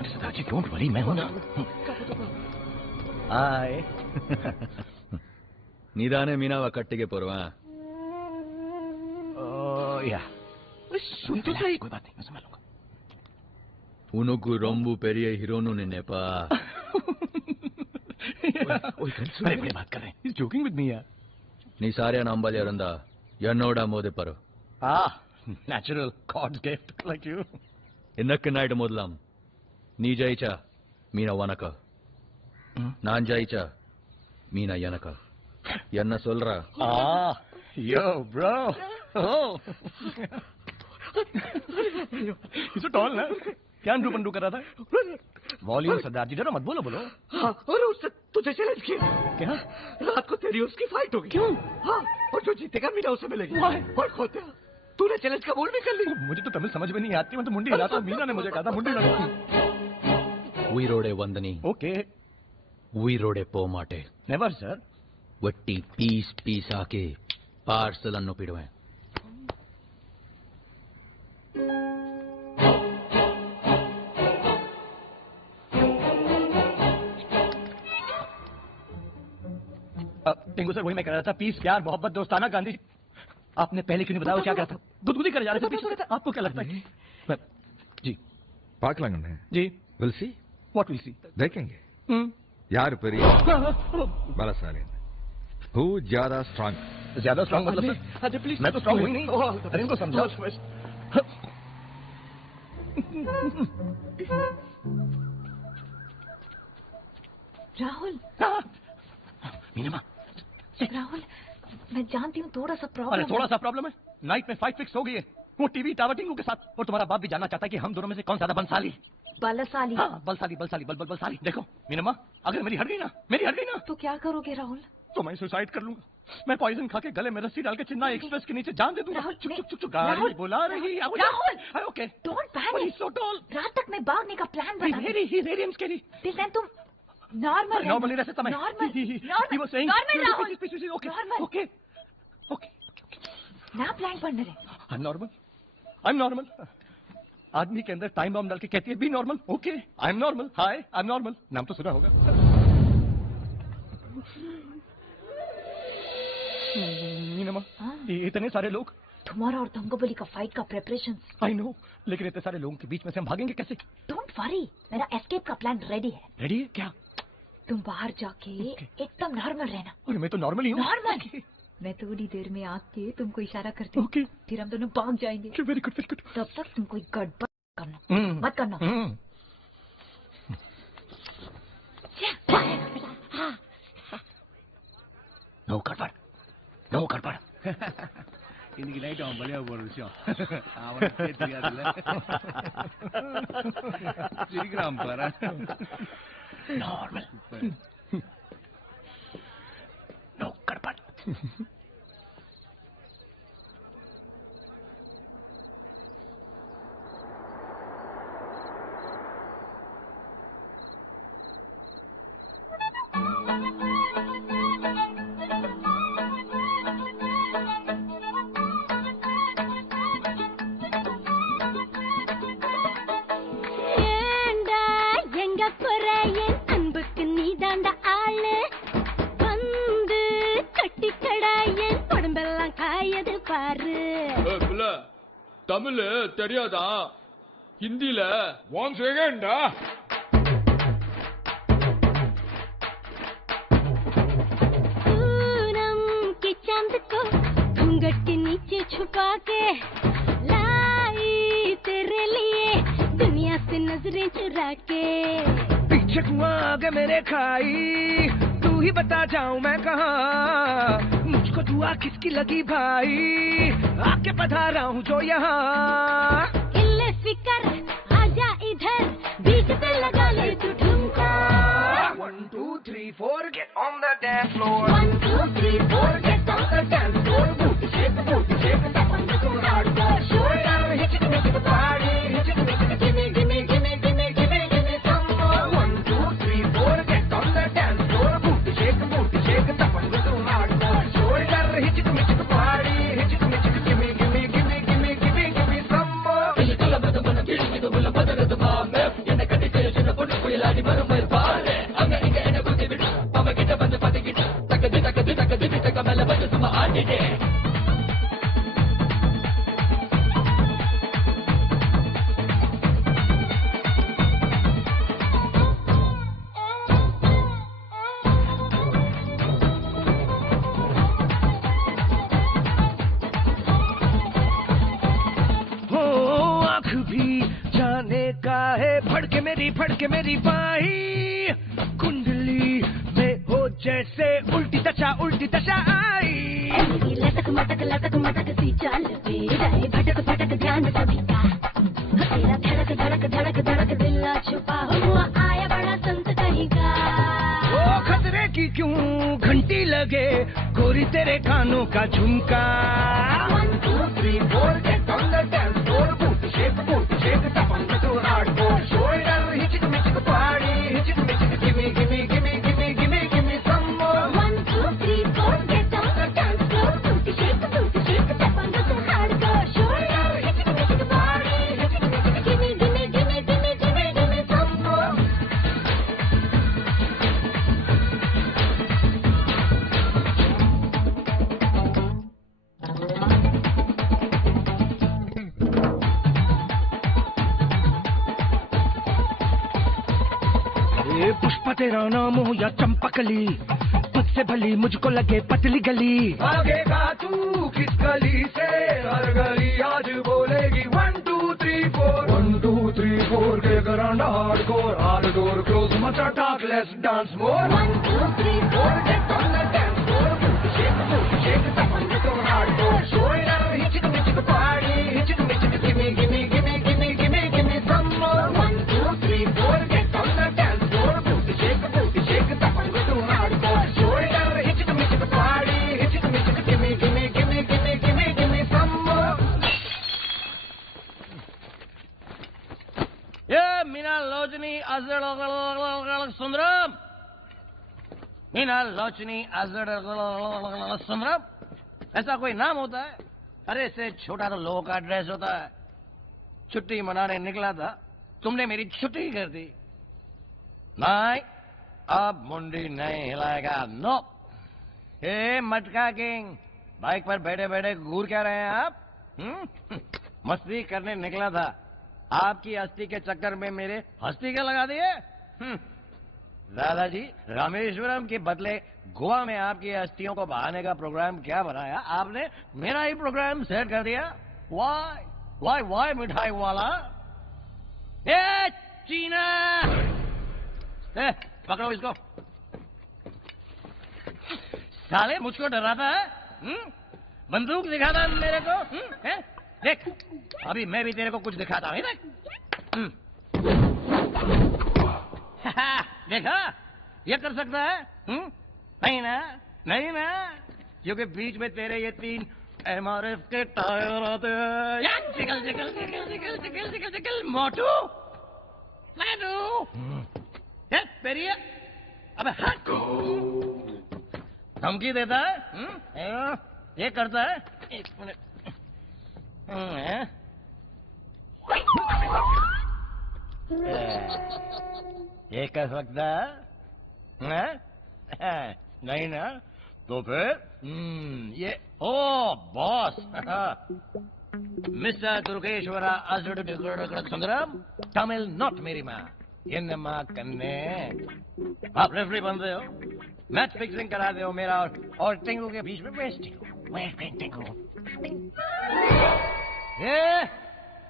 सरदार जी डोंट वरी, मैं हूं ना। आए நீதானே மீனாவை கட்டிக்க போறவன்? या सुन तो सही। कोई बात नहीं, मैं समझ लूंगा। ಉನುಗು ರೊಂಬು ಪೆರಿಯ ಹೀರೋನು ನೆನೆಪ बड़े बात कर रहे हैं He's joking with me यार ನೀ ಸಾರ್ಯ ನಂಬಲ್ ಯಾರಂದ ಎನ್ನೋಡ ಮೋದೆ ಪರು natural God's gift like you ಇನ್ನಕ್ಕೆ Naidu ಮೊದಲಾಂ ನೀ ಜೈಚ ಮೀನ ವನಕ ನಾನ್ ಜೈಚ ಮೀನ ಯನಕ ಎನ್ನ ಸೊಲ್ರ yo bro oh he's so tall ना क्या अंडू कर रहा था वॉल्यूम सरदार जी जरा मत बोलो और उससे तुझे चैलेंज किया क्या रात को तेरी उसकी फाइट होगी क्यों हाँ और जो जीतेगा मीना उसे मिलेगी और खोते तूने चैलेंज कबूल भी कर ली मुझे तो तमिल समझ में नहीं आती मैं तो मुंडी हिलाता मीना ने मुझे कहा था मुंडी हिला ಉಯಿರೋಡೆ ವಂದನಿ ओके ಉಯಿರೋಡೆ ಪೋ ಮಾಟೆ नेवर सर ಒಟ್ಟಿ ಪೀಸ್ ಹಾಕಿ ಪಾರ್ಸಲ್ ಅನ್ನು ಪಿಡುವೆ टिंकू सर वही मैं कह रहा था पीस प्यार मोहब्बत दोस्ताना गांधी आपने पहले क्यों नहीं बताया क्या था गुदगुदी कर जा रहे थे पीछे आपको क्या लगता है जी பார்க்கலாங்கண்ணே जी will see what will see देखेंगे यार பெரிய बलशाली हु ज्यादा स्ट्रांग मतलब अच्छा प्लीज मैं तो स्ट्रांग हुई नहीं अरे इनको समझाओ राहुल मीना राहुल मैं जानती हूँ थोड़ा सा अरे प्रॉब्लम थोड़ा सा प्रॉब्लम है नाइट में फाइट फिक्स हो गई है वो टीवी टावर टिंकू के साथ और तुम्हारा बाप भी जानना चाहता है कि हम दोनों में से कौन ज्यादा बलशाली बलशाली हाँ बलशाली देखो मीना अगर मेरी हट गई ना तो क्या करोगे राहुल तो मैं सुसाइड कर लूंगा मैं पॉइजन खा के गले में रस्सी डाल के चेन्नई एक्सप्रेस के नीचे जान दे दूंगा चुप गाड़ी बुला रही है Rahul okay don't panic so tall रात तक मैं भागने का प्लान बना दिस टाइम तुम नॉर्मली रह सकता मैं ओके ना प्लान पढ़ने रे आई एम नॉर्मल आदमी के अंदर टाइम बम डाल के कहती है B normal okay I am normal hi I am normal नाम तो सुना होगा मीना इतने सारे लोग तुम्हारा और तंगोबली का फाइट का प्रिपरेशन आई नो लेकिन इतने सारे लोगों के बीच में से हम भागेंगे कैसे डोंट वरी मेरा एस्केप का प्लान रेडी है क्या तुम बाहर जाके एकदम नॉर्मल रहना और मैं तो नॉर्मल ही हूँ नॉर्मल मैं थोड़ी देर में आके तुमको इशारा करती हूँ फिर हम दोनों भाग जाएंगे वेरी गुड तब तक तुम कोई गड़बड़ करना मत करना नो गड़बड़ இன்னைக்கு நைட் அவன் பலியா போற விஷயம் அவனுக்கு தெரியாதுல்ல சிரிக்கிறான் பாரு नॉर्मल नो गड़बड़ தமிழ் தெரியாதா हिंदीல ஒன் செகண்டா पूनम के चांद को घूंघट के नीचे छुपा के लाई तेरे लिए दुनिया से नजरें चुरा के पीछे कुआं आगे मेरे खाई तू ही बता जाऊं मैं कहाँ मुझको दुआ किसकी लगी भाई आके बता रहा हूँ जो यहाँ इल्ले फिकर आजा इधर बीच पे लगा ले तू ठुमका 1 2 3 4 get on the dance floor 1 2 3 4 get on the dance floor booty shake step on the hardcore shoulder hit it make it party hit it make it gimme some more 1 2 3 4 get on the dance floor booty shake step on the hardcore shoulder hit it make it party hit it make it gimme some more Kila bada bada kiri do bula bada do ma me yana kati tere chena ponu kuyaladi maru mai pare anga inga ena kuti bidu pama kita banda pati kita भी जाने का है, फड़के मेरी बाही, कुंडली में हो जैसे उल्टी दशा आई। लटक मटक सी चाल पे जाए भटक ध्यान सभी का, तेरा धड़क दिल ना छुपा हुआ आया बड़ा संत कहीं का। ओ खतरे की क्यों घंटी लगे, गोरी तेरे कानों का झुमका। 1 2 3 4 get on the dance floor, boot shake, tap on the hardcore, shoulder hitchik mitchik party, hitchik mitchik, gimme some more. 1 2 3 4 get on the dance floor, boot shake, tap on the hardcore, shoulder hitchik mitchik party, hitchik mitchik, gimme some more. Pushpa तेरा नाम हो या चंपकली, तुझसे भली मुझको लगे पतली गली। भागेगा तू किस गली से, हर गली आज बोलेगी 1 2 3 4 1 2 3 4 के गरांडा हार्डकोर, आर डोर क्लोज मचा talk let's dance more. 1 2 3 4 get on the dance floor, shake tub on the hardcore, shoulder हिचक मिचक पार्टी, हिचक मिचक गिmme some more। 1 2 3 4 get on the dance floor, shake tub on the hardcore, shoulder हिचक मिचक party, हिचक मिचक गिmme some more। ये मीना लोचनी अजड़ सुंदरम, मीना लोचनी अजड़ सुंदरम, ऐसा कोई नाम होता है? अरे इससे छोटा तो लोगों का ड्रेस होता है। छुट्टी मनाने निकला था, तुमने मेरी छुट्टी कर दी। नहीं, अब मुंडी नहीं हिलाएगा। नो। हे मटका किंग, बाइक पर बैठे बैठे घूर क्या रहे हैं आप? मस्ती करने निकला था, आपकी अस्थि के चक्कर में मेरे हस्ती के लगा दिए। दादाजी, रामेश्वरम के बदले गोवा में आपकी अस्थियों को बहाने का प्रोग्राम क्या बनाया आपने? मेरा ही प्रोग्राम सेट कर दिया। वाई मिठाई वाला। ए चीना, ए पकड़ो इसको। साले मुझको डराता है? बंदूक दिखाता है मेरे को? देख, अभी मैं भी तेरे को कुछ दिखाता हूँ। देख, देखा, ये कर सकता है? नहीं ना, क्योंकि बीच में तेरे ये 3 MRF के टायर आते हैं। जिगल मोटू, पेरिया, अबे हट। धमकी देता है? ये करता है? 1 मिनट। ये कर सकता है? नहीं ना, तो फिर ये ओ boss mister Durgeshwara Sundaram, Tamil not मेरी माँ, என்னம்மா कन्ने, आप रेफरी बनते हो, मैच फिक्सिंग कराते हो मेरा और टिंगू के बीच में वेस्टिंग टिंगू। ये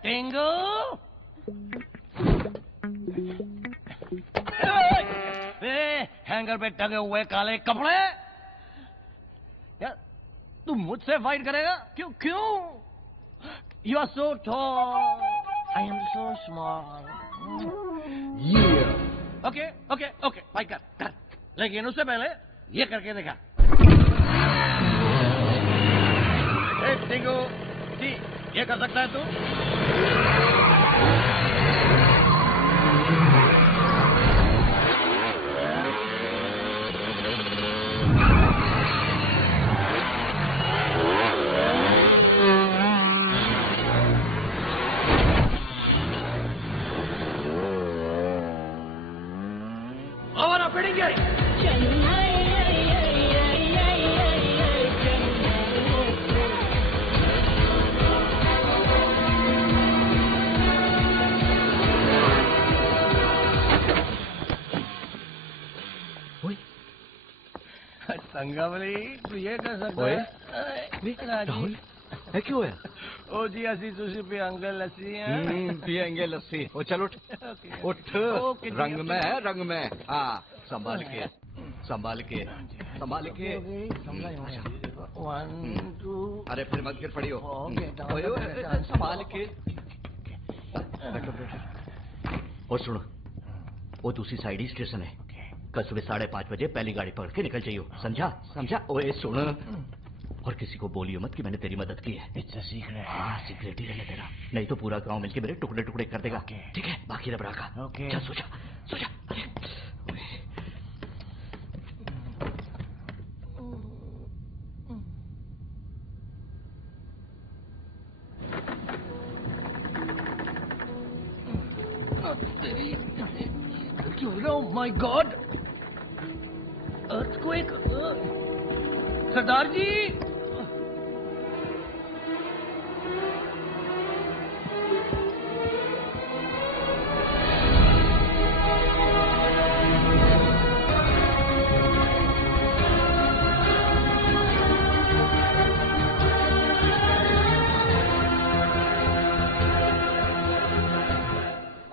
टिंगू, हैंगर पे टंगे हुए काले कपड़े, यार तू मुझसे फाइट करेगा? क्यों? You are so tall, I am so small. Okay, fight कर, लेकिन उससे पहले ये करके देखा। टिंगू जी, ये कर सकता है तू? संगावली, तू ये कर सकता है? राहुल, है क्यों है? ओ जी हसी सुशी पियेंगे लस्सी है। पियेंगे लस्सी। ओ चल उठ उठ। रंग में है, रंग में। हाँ संभाल के संभाल के संभाल के। 1 2। अरे फिर मत गिर पड़ी हो। संभाल के। बैठो बैठो। और सुनो, वो दूसरी साइड ही स्टेशन है। कल सुबह 5:30 बजे पहली गाड़ी पकड़ के निकल जाइयो, समझा? समझा? ओए सुन, और किसी को बोलियो मत कि मैंने तेरी मदद की है। It's a secret. हाँ सीक्रेट ही रहने तेरा, नहीं तो पूरा गांव मिलके मेरे टुकड़े टुकड़े कर देगा। ठीक है? बाकी रब रखा। चल सो जा सो जा। Oh my God! Earthquake! सरदार जी!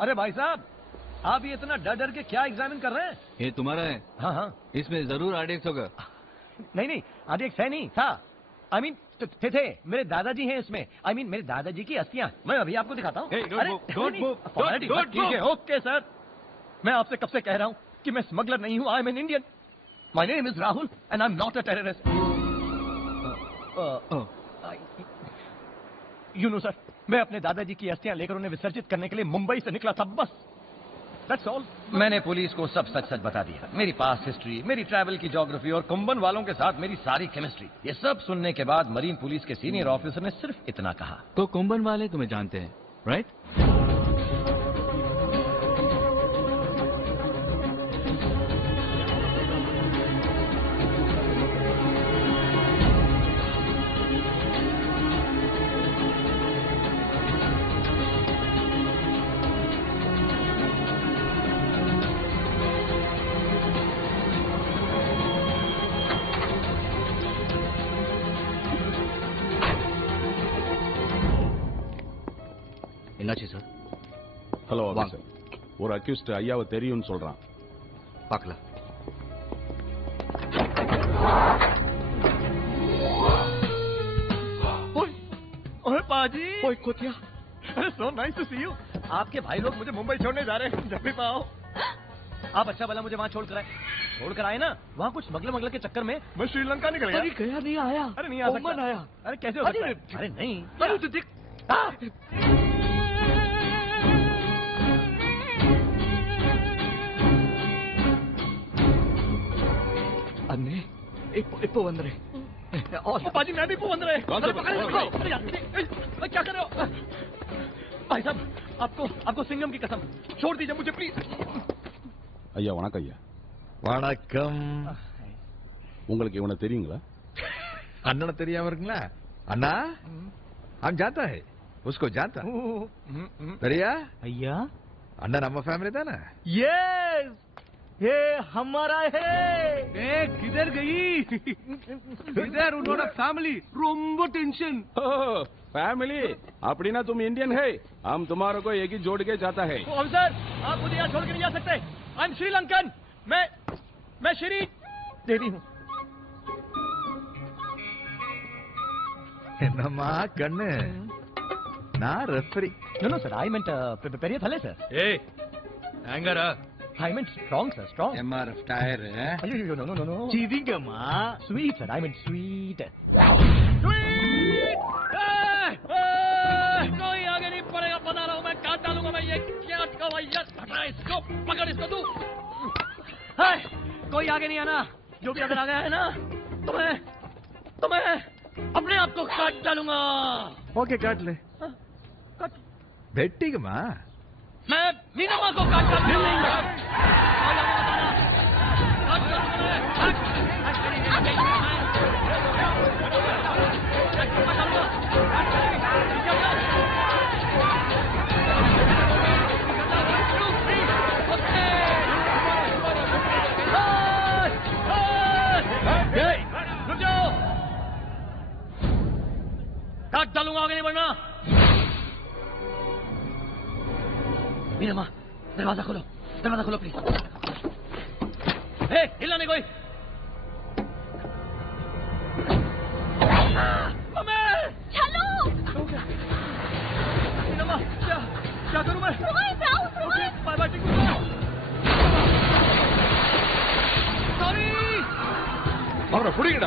अरे भाई साहब, आप ये इतना डर डर के क्या एग्जामिन कर रहे हैं? ये तुम्हारा है? हाँ हाँ। इसमें जरूर RDX होगा। नहीं नहीं, RDX है नहीं था। I mean, थे मेरे दादाजी हैं इसमें। I mean, मेरे दादाजी की अस्थियां। मैं अभी आपको दिखाता हूँ। ठीक है, ओके सर। मैं आपसे कब से कह रहा हूँ कि मैं स्मगलर नहीं हूँ। I am an Indian. My name is Rahul and I am not a terrorist. You know sir, मैं अपने दादाजी की अस्थियां लेकर उन्हें विसर्जित करने के लिए मुंबई से निकला था, बस। That's all. मैंने पुलिस को सब सच सच बता दिया। मेरी पास्ट हिस्ट्री, मेरी ट्रैवल की ज्योग्राफी और कुंभन वालों के साथ मेरी सारी केमिस्ट्री। ये सब सुनने के बाद मरीन पुलिस के सीनियर ऑफिसर ने सिर्फ इतना कहा। तो कुंभन वाले तुम्हें जानते हैं, राइट? என்னாச்சு சார்? ஹலோ ஆஃபீசர், ஒரு அக்யூஸ்ட் ஐயாவை தெரியும்னு சொல்றான். பார்க்கலாம். ओए पाजी, ओए कोतिया, अरे so nice to see you. आपके भाई लोग मुझे मुंबई छोड़ने जा रहे हैं, जब भी पाओ। आप अच्छा भला मुझे वहाँ छोड़कर आए ना। वहाँ कुछ स्मगलर के चक्कर में मैं श्रीलंका निकल गया। अरे गया नहीं आया। अरे नहीं आ सकता। आया। अरे कैसे हो सकता है? अरे नहीं, अरे तो देख। अन्ने इप्पो बंद रहे। और पाजी मैं भी इप्पो बंद रहे। क्या कर रहे हो? भाई साहब, आपको सिंगम की कसम, छोड़ दीजिए मुझे प्लीज। ஐயா வணக்கம் ஐயா. வணக்கம். உங்களுக்கு இவனை தெரியுங்களா? அண்ணனை தெரியாம இருக்குங்களா? அண்ணா हम जाता है, उसको जाता दरिया भैया। अण्णा நம்ம फैमिली था ना? यस, ये हमारा है। किधर गई? किधर उन्होंने फैमिली रोम्बो टेंशन। फैमिली அப்படின்னா तुम इंडियन है, हम तुम्हारे को एक ही जोड़ के जाता है। ऑफिसर, आप मुझे यहाँ छोड़ के नहीं जा सकते। I am Sri Lankan. मैं श्री देवी हूँ। என்னம்மா கண்ணு, நான் referee. No sir, I meant பெரிய தலை sir. ஏய் ஹேங்கரா. I meant strong sir, strong. MRF tyre है. अयो no. चीविंगमा. Sweet sir, I meant sweet. कोई आगे नहीं पड़ेगा, बता रहा हूँ मैं, काट डालूंगा मैं ये क्या कवैया। हटा इसको, पकड़ इसको तू। कोई आगे नहीं आना, जो भी अगर आ गया है ना, तुम्हें अपने आप को काट डालूंगा। ओके काट ले. भेट्टीगमा. मैं मीना माँ को काट डालूंगा। काट मीनम्मा दरवाजा खोलो प्लीज। हिलना नहीं कोई। चलो मीनम्मा क्या करूं मैं? बाय बाय टिकू। सॉरी ಅವರ ಹುಡುಗಿಡ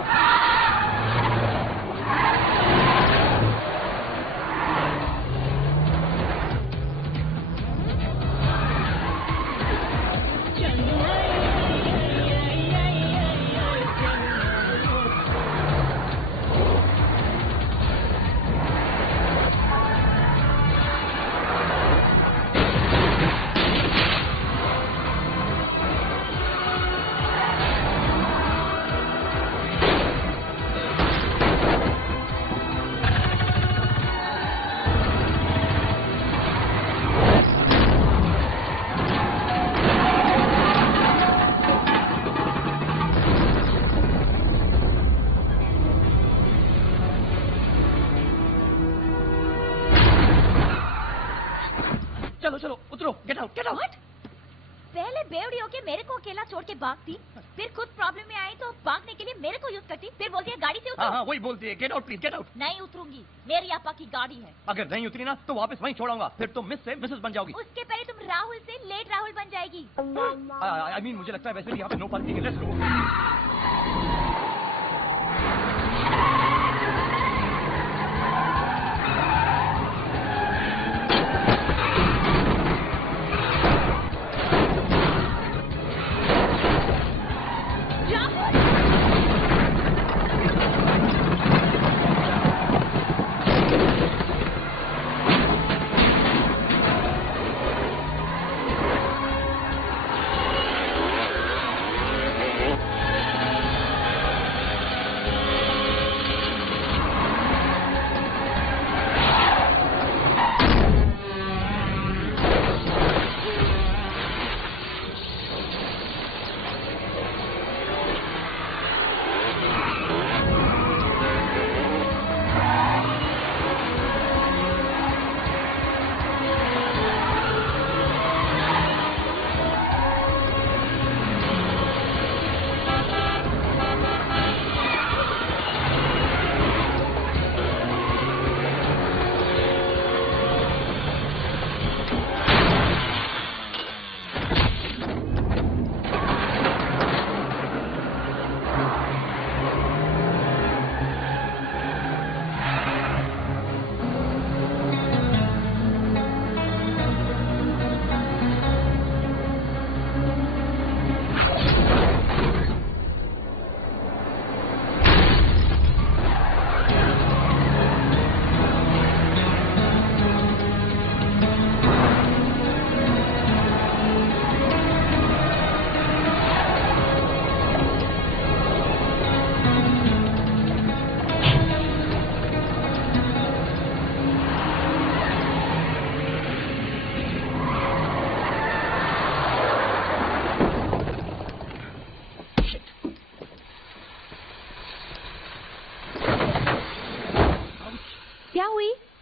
चलो उतरो। Get out get out. पहले बेवड़ी होके मेरे को अकेला छोड़ के भागती, फिर खुद प्रॉब्लम में आई तो भागने के लिए मेरे को यूज करती, फिर बोलती है गाड़ी से उतरो। हाँ वही बोलती है। Get out please get out. नहीं उतरूंगी, मेरी आपा की गाड़ी है। अगर नहीं उतरी ना तो वापस वहीं छोड़ाऊंगा, फिर तुम मिस से मिसेस बन जाओगी। उसके पहले तुम राहुल से लेट राहुल बन जाएगी। आई मीन मुझे लगता है वैसे भी यहाँ पे नो पार्किंग है। Let's go.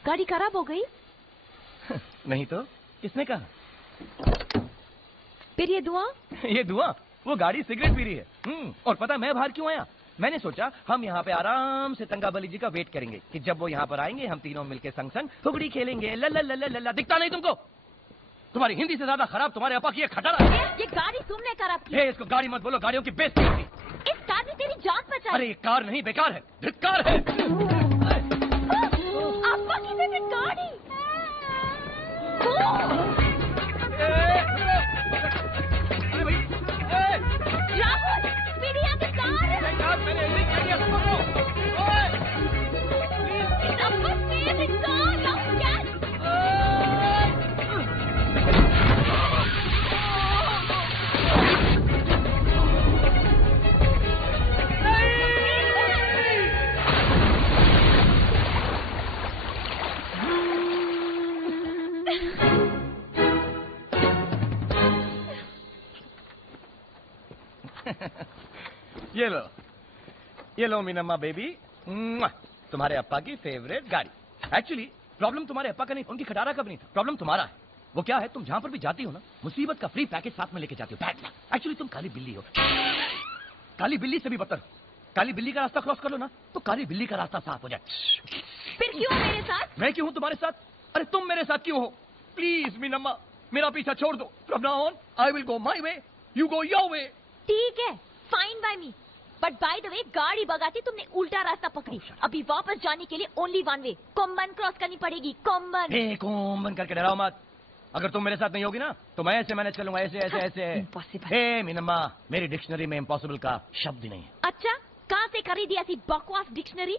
गाड़ी खराब हो गई? नहीं तो किसने कहा? फिर ये धुआं? ये धुआं? वो गाड़ी सिगरेट पी रही है। और पता मैं बाहर क्यों आया? मैंने सोचा हम यहाँ पे आराम से तंगाबली जी का वेट करेंगे कि जब वो यहाँ पर आएंगे हम तीनों मिलके संग संग फुगड़ी खेलेंगे। लल्ला दिखता नहीं तुमको? तुम्हारी हिंदी से ज्यादा खराब तुम्हारे अपा की खटारा। ये गाड़ी तुमने खराब की। इसको गाड़ी मत बोलो, गाड़ियों की बेइज्जती होती। इस कार ने तेरी जान बचाई। अरे ये कार नहीं, बेकार है, धिक्कार है। अपा की फेवरेट गाड़ी। राहुल, मेरी यहाँ की कार है। मैंने नहीं किया, सुनो। इस अपा फेवरेट कार, राहुल क्या? ये लो मीनम्मा बेबी, तुम्हारे अप्पा की फेवरेट गाड़ी। एक्चुअली प्रॉब्लम तुम्हारे अप्पा का नहीं, उनकी खटारा का भी नहीं था, प्रॉब्लम तुम्हारा है। वो क्या है, तुम जहां पर भी जाती हो ना, मुसीबत का फ्री पैकेज साथ में लेके जाती हो। एक्चुअली तुम काली बिल्ली हो, काली बिल्ली से भी बदतर। काली बिल्ली का रास्ता क्रॉस कर लो ना तो काली बिल्ली का रास्ता साफ हो जाए। फिर क्यों मेरे साथ? मैं क्यों हूं तुम्हारे साथ? अरे तुम मेरे साथ क्यों हो? प्लीज मीनम्मा, मेरा पीछा छोड़ दो। From now on I will go my way, you go your way. ठीक है, fine by me, but by the way गाड़ी भगाती तुमने उल्टा रास्ता पकड़ी। अभी वापस जाने के लिए ओनली वन वे, कोम्बन क्रॉस करनी पड़ेगी। कोम्बन। कोम्बन करके डराओ मत। अगर तुम मेरे साथ नहीं होगी ना तो मैं ऐसे मैनेज कर लूंगा, ऐसे ऐसे ऐसे। इम्पॉसिबल। हे मीनम्मा, मेरी डिक्शनरी में इम्पॉसिबल का शब्द ही नहीं है। अच्छा, कहाँ से खरीदी ऐसी बकवास dictionary?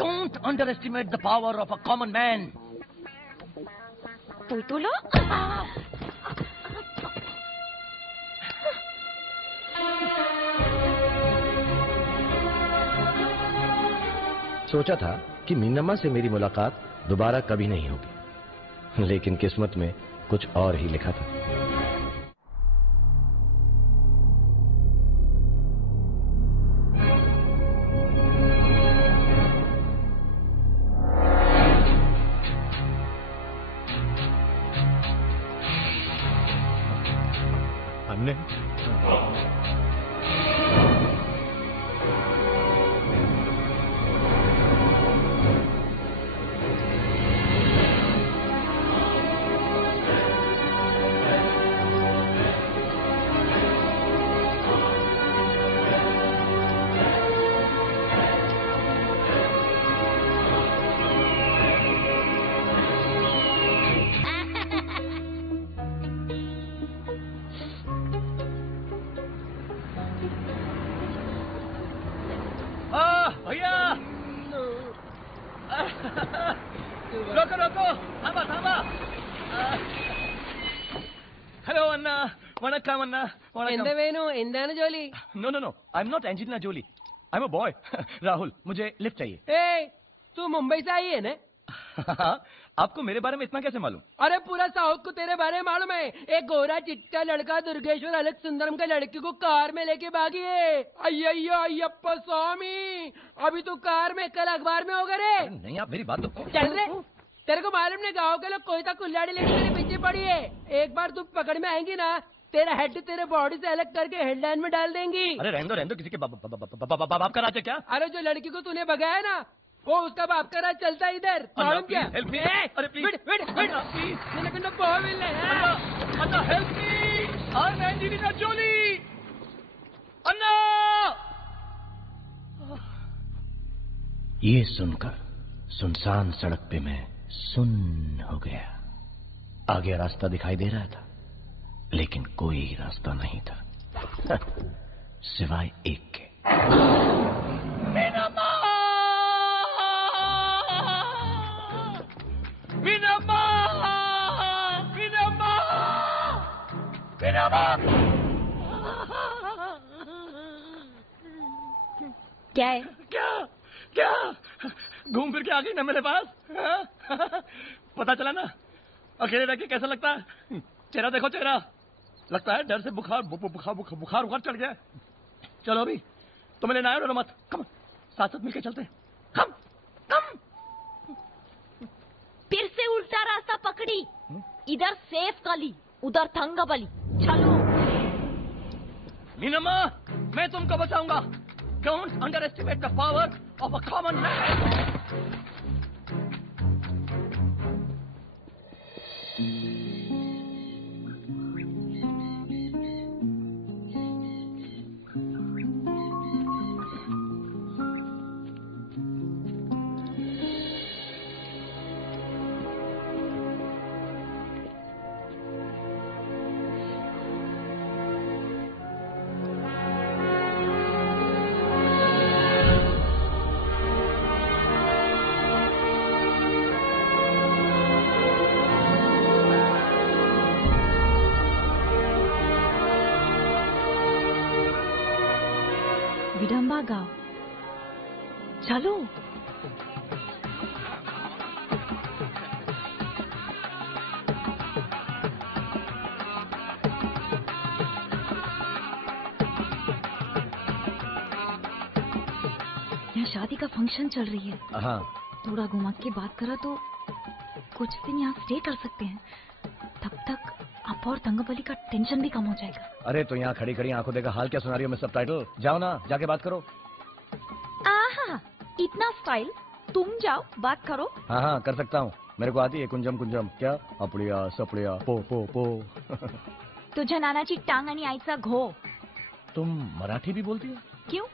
Don't underestimate the power of a common man. तो लो। सोचा था कि मीनम्मा से मेरी मुलाकात दोबारा कभी नहीं होगी, लेकिन किस्मत में कुछ और ही लिखा था। अन्ने भैया रोको रोको, थामा थामा। हेलो अन्ना, वणक्कम अन्ना, എന്താ വേണു, എന്താണ് ജോലി? No no no, I am not Angelina Jolie, I am a boy. Rahul, मुझे लिफ्ट चाहिए। ए, तू मुंबई से आई है ना? आपको मेरे बारे में इतना कैसे मालूम? अरे पूरा साउथ को तेरे बारे में मालूम है। एक गोरा चिट्टा लड़का दुर्गेश्वर अलग सुंदरम का लड़की को कार में लेके भागी है। अय्यो अय्यप्पा स्वामी, अभी तू कार में, कल अखबार में होगा रे। नहीं, आप मेरी बात तो चल रे, तेरे को मालूम नहीं गाँव के लोग कोई तक कुल्हाड़ी लेके तेरे पीछे पड़ी है। एक बार तू पकड़ में आएंगी ना, तेरा हेड तेरे बॉडी से अलग करके हेडलाइन में डाल देंगी। अरे रहने दो, किसी के बाप का राज है क्या? अरे जो लड़की को तूने भगाया ना, वो उसका बाप का राज चलता है इधर, मालूम क्या? हेल्प मी, अरे प्लीज अन्ना help me, I am Angelina Jolie. अन्ना! ये सुनकर सुनसान सड़क पे मैं सुन्न हो गया। आगे रास्ता दिखाई दे रहा था, लेकिन कोई रास्ता नहीं था सिवाय एक के। मीनम्मा! मीनम्मा! मीनम्मा! मीनम्मा! क्या है? क्या क्या घूम फिर के आ गई ना मेरे पास? पता चला ना अकेले रह के कैसा लगता है? चेहरा देखो, चेहरा लगता है डर से बुखार बुखार चढ़ गया। चलो अभी तुम्हें लेना आया, डरो मत। कम साथ साथ मिलके चलते हैं। कम कम। फिर से उल्टा रास्ता पकड़ी। इधर सेफ गली, उधर थंगा बली। चलो मीनम्मा, मैं तुमको बचाऊंगा। Don't underestimate the power of a common man. विडम्बा गांव, चलो। यहाँ शादी का फंक्शन चल रही है। हाँ, थोड़ा घुमा के बात करा तो कुछ दिन यहाँ स्टे कर सकते हैं, तब तक आप और तंगबली का टेंशन भी कम हो जाएगा। अरे तो यहाँ खड़ी खड़ी आंखों देखा हाल क्या सुना रही हो मैं सबटाइटल? जाओ ना, जाके बात करो। आहा, इतना स्टाइल, तुम जाओ बात करो। हाँ हाँ कर सकता हूँ, मेरे को आती है कुंजम कुंजम, क्या अपड़िया सपड़िया पो पो पो। तुझे नानाची टांग आणि आईचा घो। तुम मराठी भी बोलती हो? क्यों?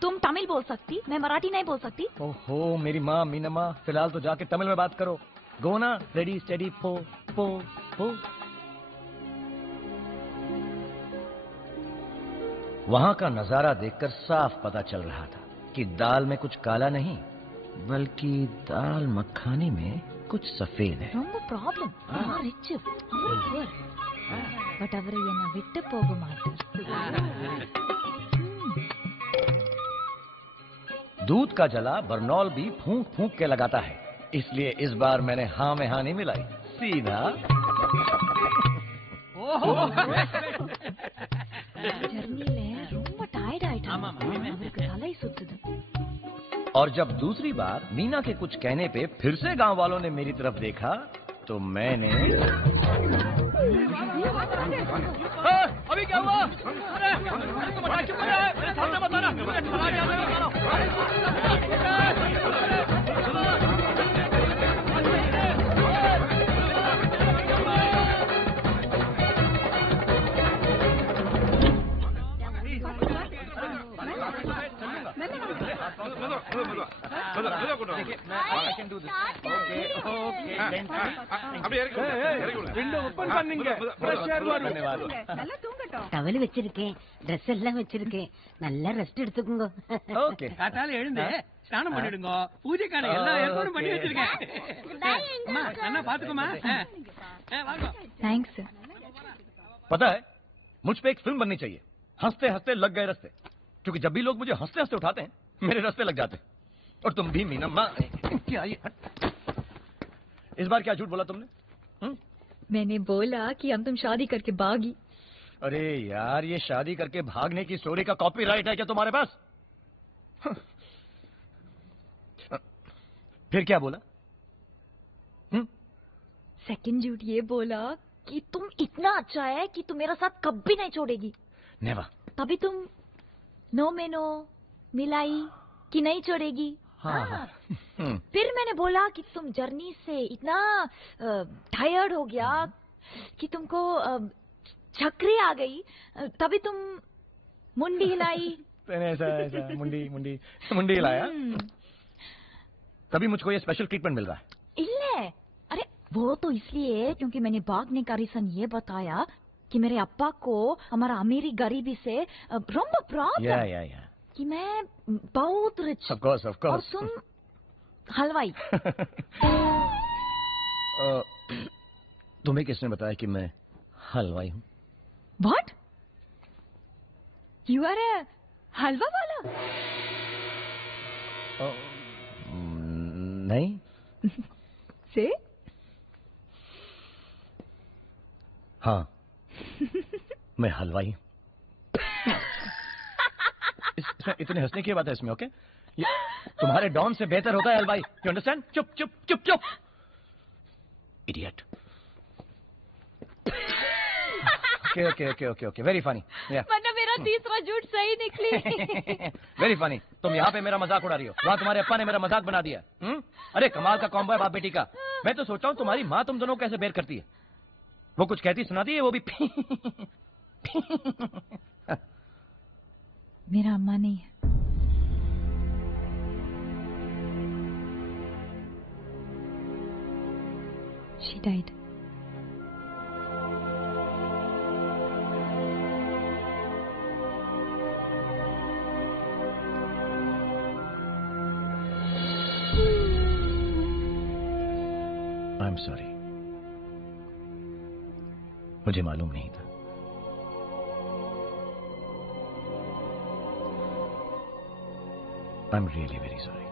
तुम तमिल बोल सकती, मैं मराठी नहीं बोल सकती। ओहो मेरी माँ मीना माँ, फिलहाल तो जाके तमिल में बात करो। गो ना, रेडी स्टेडी पो पो पो। वहाँ का नजारा देखकर साफ पता चल रहा था कि दाल में कुछ काला नहीं, बल्कि दाल मखानी में कुछ सफेद है। ரொம்ப ப்ராப்ளம். நான் ரிச், அவர் புவர். பட் அவர் என்ன விட்டு போக மாட்டார். दूध का जला बरनौल भी फूंक फूंक के लगाता है, इसलिए इस बार मैंने हाँ में हाँ नहीं मिलाई, सीधा ஜர்னில ரொம்ப டயர்ட் ஆயிட்டாங்க. அவருக்கு தலை சுத்துது. और जब दूसरी बार मीना के कुछ कहने पे फिर से गांव वालों ने मेरी तरफ देखा तो मैंने अभी क्या हुआ? अरे तो बता क्यों कर रहा है? मेरे सामने बता ना। டவல் வச்சிருக்கேன், ட்ரெஸ் எல்லாம் வச்சிருக்கேன், நல்லா ரெஸ்ட் எடுத்துக்கோங்க. ஓகே. காத்தால எழுந்து ஸ்நானம் பண்ணிடுங்க, பூஜைக்கான எல்லா ஏற்பாடும் பண்ணி வச்சிருக்கேன். அம்மா நல்லா பாத்துக்கோமா. வாங்க. थैंक्स. पता है मुझ पे एक फिल्म बननी चाहिए, हंसते हंसते लग गए रस्ते, क्योंकि जब भी लोग मुझे हंसते हंसते उठाते हैं मेरे रास्ते लग जाते हैं। और तुम भी मीना माँ, क्या ये इस बार क्या झूठ बोला तुमने? मैंने बोला कि हम तुम शादी करके भागी। अरे यार ये शादी करके भागने की स्टोरी का कॉपीराइट है क्या तुम्हारे पास? फिर क्या बोला? सेकंड झूठ ये बोला कि तुम इतना अच्छा है कि तुम मेरा साथ कभी नहीं छोड़ेगी। नेवर। तभी तुम नो में नो मिलाई कि नहीं छोड़ेगी। हाँ। फिर मैंने बोला कि तुम जर्नी से इतना टायर्ड हो गया कि तुमको चक्री आ गई, तभी तुम मुंडी हिलाई। ऐसा मुंडी मुंडी मुंडी हिलाया, तभी मुझको ये स्पेशल ट्रीटमेंट मिल रहा है। इल्ले, अरे वो तो इसलिए क्योंकि मैंने भागने का रीजन ये बताया कि मेरे अप्पा को हमारा अमीरी गरीबी से रोम्बा प्रॉब्लम, या कि मैं बहुत रिच ऑफ कोर्स और तुम हलवाई। तुम्हें किसने बताया कि मैं हलवाई हूँ? What? You are a हलवा वाला? नहीं। से? हाँ मैं हलवाई हूँ। इसमें इतने हंसने की बात है इसमें? ओके, ये तुम्हारे डॉन से बेहतर होता है हलवाई, यू अंडरस्टैंड? चुप चुप चुप चुप idiot. Okay okay okay okay okay, very funny. मतलब मेरा तीसरा झूठ सही निकली। Very funny. तुम यहाँ पे मेरा मजाक उड़ा रही हो, वहाँ तुम्हारे अप्पा ने मेरा मजाक बना दिया। अरे कमाल का कॉम्बो है बाप बेटी का। मैं तो सोचता हूँ तुम्हारी माँ तुम दोनों कैसे बेर करती है, वो कुछ कहती सुनाती है, वो भी मेरा अम्मा नहीं है। She died. I'm sorry, मुझे मालूम नहीं था। I'm really very sorry।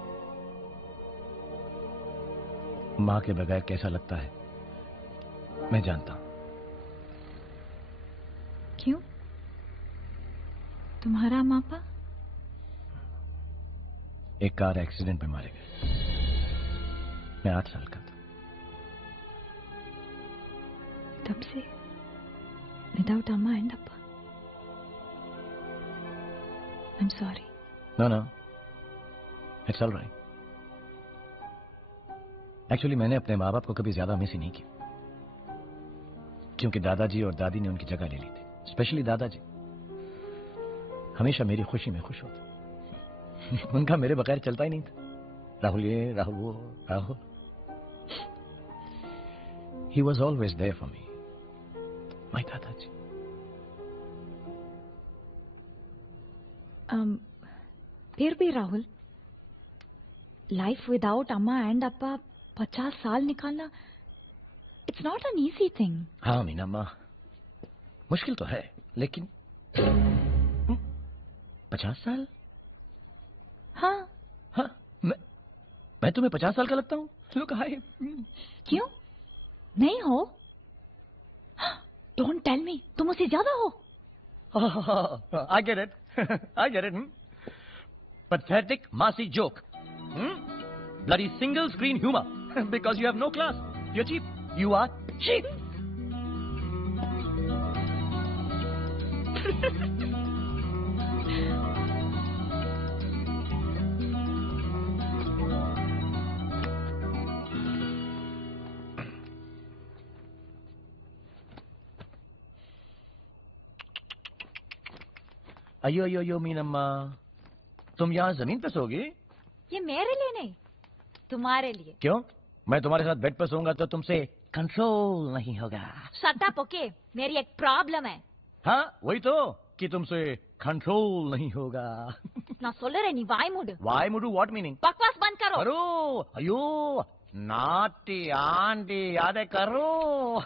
माँ के बगैर कैसा लगता है मैं जानता हूं। क्यों? तुम्हारा मापा? एक कार एक्सीडेंट में मारे गए, मैं 8 साल का था। तब से विदाउट अम्मा एंड अप्पा। I am sorry. No it's all right. Actually मैंने अपने माँ बाप को कभी ज्यादा मिस ही नहीं किया, क्योंकि दादाजी और दादी ने उनकी जगह ले ली थी। स्पेशली दादाजी हमेशा मेरी खुशी में खुश होते। उनका मेरे बगैर चलता ही नहीं था। राहुल ये, राहुल वो, Rahul. He was always there for me, my दादाजी। फिर भी राहुल, लाइफ विदाउट अम्मा एंड अप्पा 50 साल निकालना, it's not an easy thing. हाँ मीना माँ, मुश्किल तो है, लेकिन 50 साल? हाँ हाँ, मैं तुम्हें 50 साल का लगता हूँ? Look, क्यों नहीं हो? डोंट टेल मी, तुम उससे ज्यादा हो। I get it. I get it. Pathetic Masi joke. Bloody single screen humor. Because you have no class. You're cheap. You are cheap. अयो मीनम्मा, तुम यहाँ जमीन पे सोगी? ये मेरे लिए नहीं, तुम्हारे लिए। क्यों? मैं तुम्हारे साथ बेड पर सोऊंगा तो तुमसे कंट्रोल नहीं होगा। Shut up, okay? मेरी एक प्रॉब्लम है। हाँ वही तो, कि तुमसे कंट्रोल नहीं होगा। ना सोलर नहीं, वाईमुडु। वाईमुडु व्हाट मीनिंग? बकवास बंद करो। करो। अयो नाटी आंटी याद करो।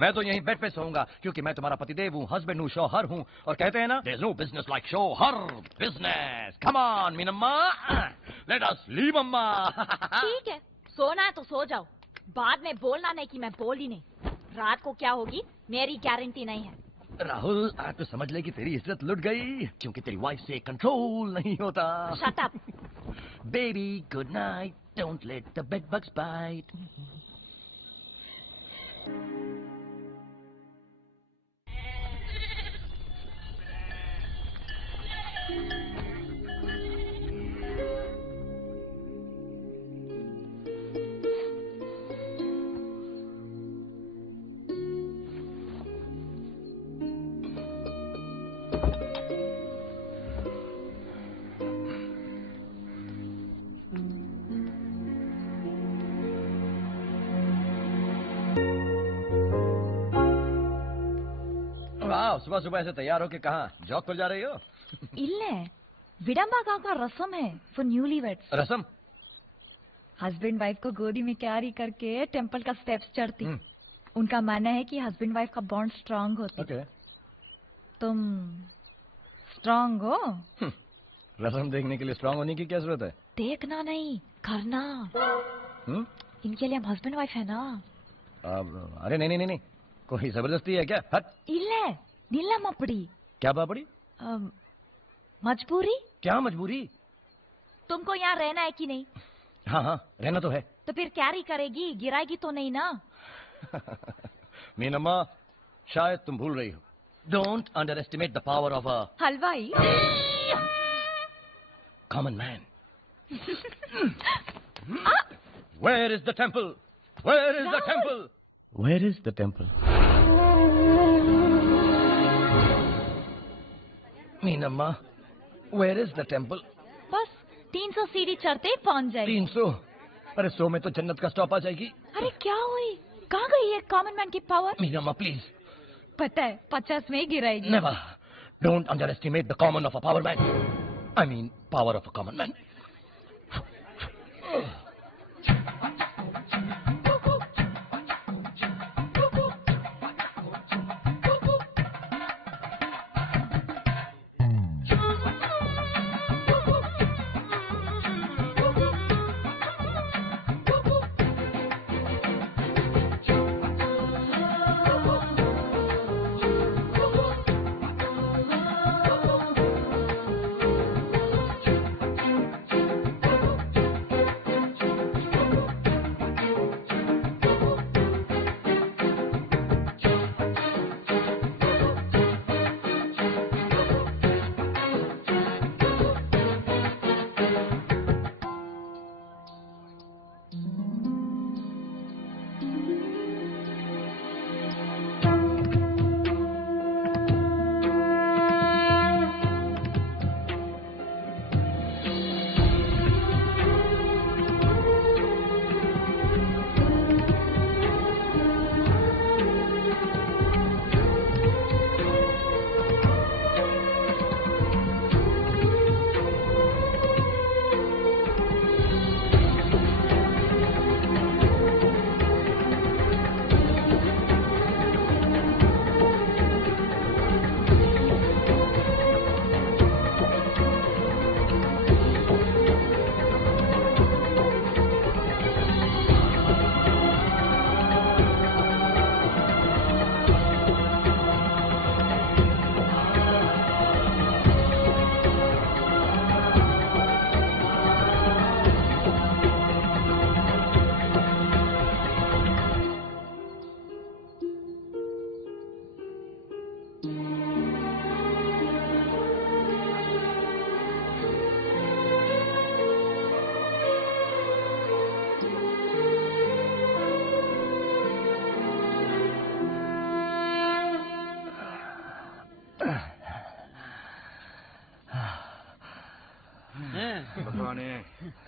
मैं तो यहीं बेड पे सोऊंगा, क्योंकि मैं तुम्हारा पतिदेव हूँ, हस्बैंड हूँ, शौहर हूँ। और कहते हैं ना, there's no business like शौहर business. Come on मीनम्मा, let us leave अम्मा। ठीक है, सोना है तो सो जाओ, बाद में बोलना नहीं कि मैं बोली नहीं। रात को क्या होगी मेरी गारंटी नहीं है। राहुल, आज तो समझ ले कि तेरी इज्जत लुट गई, क्योंकि तेरी वाइफ से कंट्रोल नहीं होता। Shut up. Baby good night, don't let the bed bugs bite. सुबह सुबह ऐसे तैयार होके कहाँ जॉब पर जा रही हो? इल्ले विडंबा का रसम है for newly weds. Rasam? Husband wife को गोदी में कैरी करके टेंपल का स्टेप्स चढ़ती। उनका मानना है कि हस्बैंड वाइफ का बॉन्ड स्ट्रांग होता है। तुम स्ट्रांग हो? रसम देखने के लिए स्ट्रांग होने की क्या जरूरत है? देखना नहीं, करना। इनके लिए हम हस्बैंड वाइफ है ना। अरे नहीं, कोई जबरदस्ती है क्या? हट। इल्ले नीला मपड़ी। क्या बापड़ी? मजबूरी। क्या मजबूरी? तुमको यहाँ रहना है कि नहीं? हाँ रहना तो है। तो फिर कैरी करेगी, गिराएगी तो नहीं ना? मीनम्मा, शायद तुम भूल रही हो। Don't underestimate the power of a हलवाई common man. Where is the temple? Where is the temple? Where is the temple? मीनम्मा, where is the temple? बस 300 सीढ़ी चढ़ते ही पहुंच जाएगी। 300? अरे 100 में तो जन्नत का स्टॉप आ जाएगी। अरे क्या हुई? कहाँ गई है कॉमन मैन की पावर? मीनम्मा प्लीज। पता है 50 में ही गिराएगी। Never. Don't underestimate the common of a power man. I mean, power of a common man.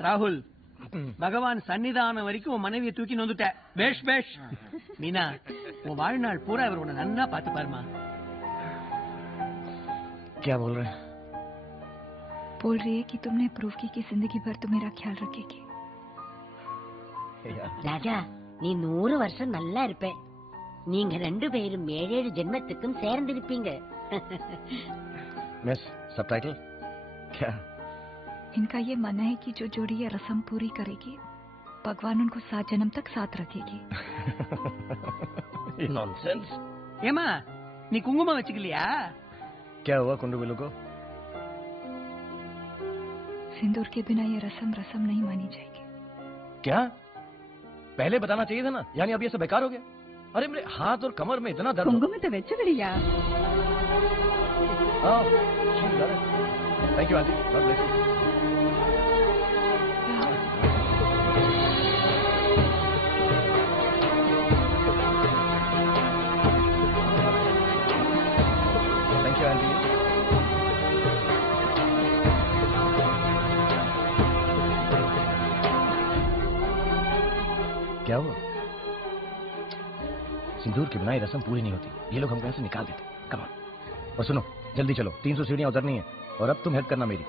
ராகுல் பகவான் சன்னிதானம் வரைக்கும் உன் மனைவியை தூக்கி வந்துட்ட. பேஷ் பேஷ். மீனா, உன் வாழ்நாள் பூரா அவர் உன்னை நன்னா பார்த்து பாருமா. क्या बोल रहे हैं? बोल रही है कि तुमने प्रूव की कि जिंदगी भर तुम मेरा ख्याल रखेगी. ராஜா, நீ 100 வருஷம் நல்லா இருப்ப. நீங்க 2 பேரும் 7 ஜென்மத்துக்கும் சேர்ந்திருப்பீங்க. मिस सबटाइटल क्या? इनका ये मानना है कि जो जोड़ी ये रस्म पूरी करेगी, भगवान उनको 7 जन्म तक साथ रखेगी. नॉनसेंस. ஏமா, நீ குங்குமம் வச்சுக்கலையா? क्या हुआ कुंडू बिल्लू को? सिंदूर के बिना ये रस्म नहीं मानी जाएगी. क्या? पहले बताना चाहिए था ना, यानी अब ये सब बेकार हो गया. अरे मेरे हाथ और कमर में इतना दर्द. कुंकुम तो वेच्च बिड़िया. Thank you aunty. God bless you. Thank you aunty. क्या हुआ? सिंदूर की बिना ये रस्म पूरी नहीं होती. ये लोग हमको यहाँ से निकाल देते. Come on. और सुनो, जल्दी चलो, 300 सीढ़ियां उतरनी है. और अब तुम हेल्प करना मेरी.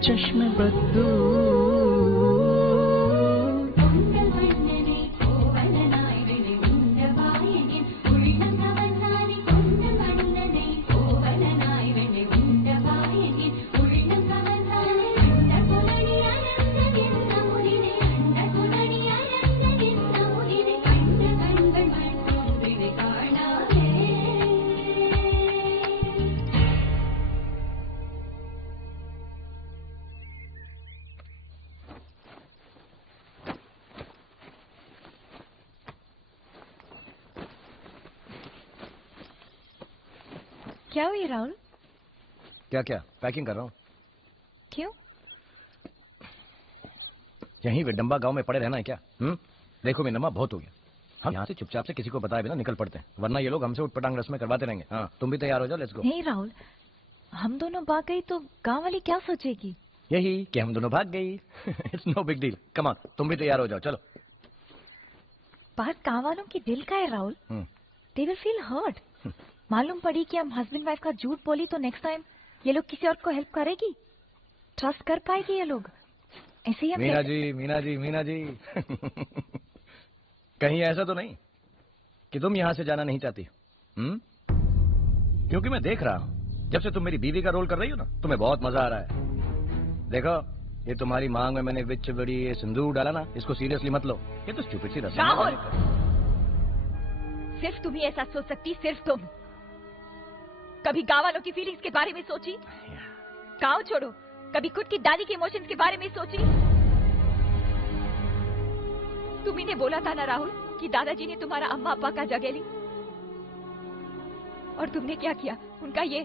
चश्मे बद्दू क्या हुई राहुल? क्या क्या पैकिंग कर रहा हूँ। क्यों? यहीं विडम्बा गांव में पड़े रहना है क्या? देखो मीनम्मा बहुत हो गया। हम यहाँ से चुपचाप से किसी को बताए बिना निकल पड़ते हैं, वरना ये लोग हमसे उठपटांग रस्में करवाते रहेंगे। हाँ तुम भी तैयार हो जाओ, लेट्स गो। नहीं राहुल, हम दोनों भाग गई तो गांव वाली क्या सोचेगी? यही कि हम दोनों भाग गई। It's no big deal. Come on, तुम भी तैयार हो जाओ, चलो। बात गांव वालों की दिल का है Rahul. They will feel hurt. मालूम पड़ी कि हम हस्बैंड वाइफ का झूठ बोली तो नेक्स्ट टाइम ये लोग किसी और को हेल्प करेगी, ट्रस्ट कर पाएगी ये लोग। ऐसे ही हम मीना जी कहीं ऐसा तो नहीं कि तुम यहां से जाना नहीं चाहती? क्योंकि मैं देख रहा हूं जब से तुम मेरी बीवी का रोल कर रही हो ना, तुम्हें बहुत मजा आ रहा है। देखो ये तुम्हारी मांग में मैंने विच बड़ी ये सिंदूर डाला ना, इसको सीरियसली मत लो, ये तो स्टूपिड सी रस्म है। सिर्फ तुम ही ऐसा सोच सकती, सिर्फ तुम। कभी गाँव वालों की फीलिंग्स के बारे में सोची? गाँव छोड़ो, कभी खुद की दादी के इमोशंस के बारे में सोची? तुम ही ने बोला था ना राहुल कि दादाजी ने तुम्हारा अम्मा अब्बा का जगह ली, और तुमने क्या किया? उनका ये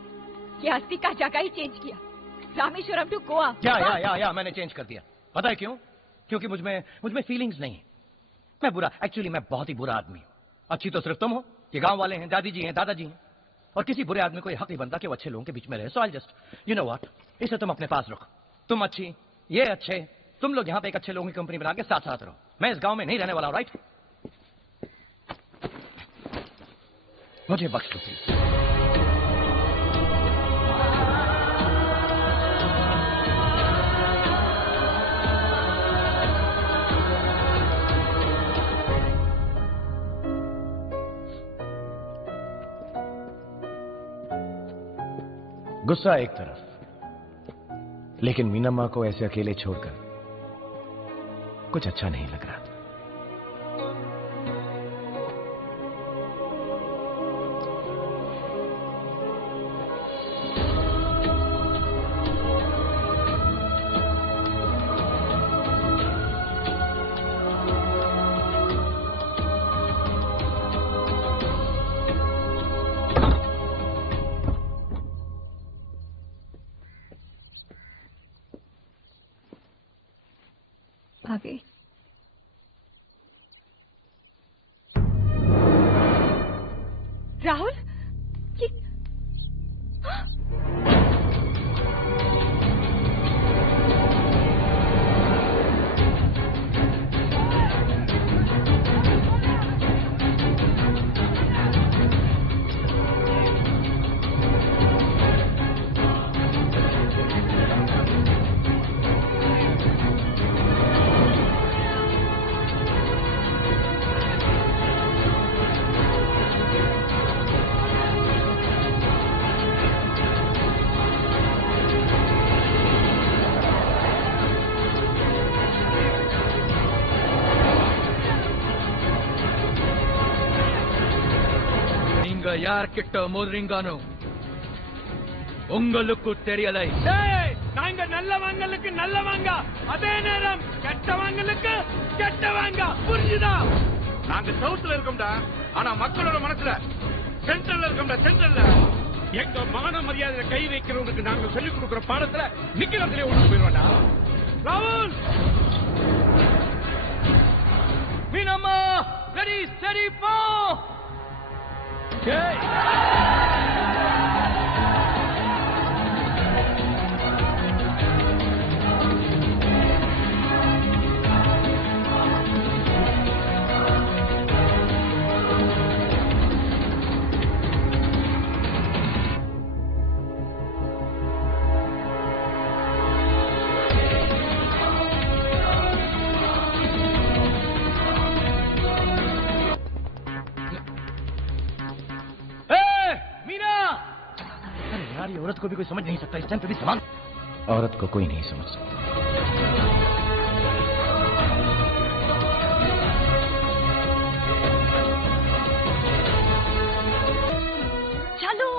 अस्थि का जगह ही चेंज किया, रामेश्वरम टू गोवा। या मैंने चेंज कर दिया। पता है क्यों? क्योंकि मुझमें फीलिंग्स नहीं है। मैं बहुत ही बुरा आदमी हूँ। अच्छी तो सिर्फ तुम हो, ये गांव वाले हैं, दादी जी हैं, दादाजी हैं, और किसी बुरे आदमी को यह हक नहीं बनता कि वो अच्छे लोगों के बीच में रहे। So I just you know what, इसे तुम अपने पास रखो। तुम अच्छी, ये अच्छे, तुम लोग यहाँ पे एक अच्छे लोगों की कंपनी बना के साथ साथ रहो। मैं इस गांव में नहीं रहने वाला हूं, राइट? मुझे बख्श दो प्लीज। गुस्सा एक तरफ, लेकिन मीनम्मा को ऐसे अकेले छोड़कर कुछ अच्छा नहीं लग रहा। आगे राहुल, ये ಯಾರ್ ಕಿಟ್ಟ ಮೋದ್ರಿಂಗಾನು உங்களுக்கு தெரியலை. நாங்க நல்லவங்களுக்கு நல்லவங்க, அதே நேரம் கெட்டவங்களுக்கு கெட்டவங்க, புரிஞ்சுதா? நாங்க சவுத்துல இருக்கோம்டா, ஆனா மக்களோட மனசுல சென்ட்ரல்ல இருக்கோம்டா, சென்ட்ரல்ல. எங்க மான மரியாதையில கை வைக்கிறவங்களுக்கு நாங்க சொல்லிக் கொடுக்கிற பாடத்துல நிக்கிறதுல ஒண்ணு போயிடுவாடா. ராகுல், மீனம்மா, ரெடி ஸ்டடி போ. बेचारी औरत को भी कोई समझ नहीं सकता, इस टाइम पे भी समान। औरत को कोई नहीं समझ सकता। चलो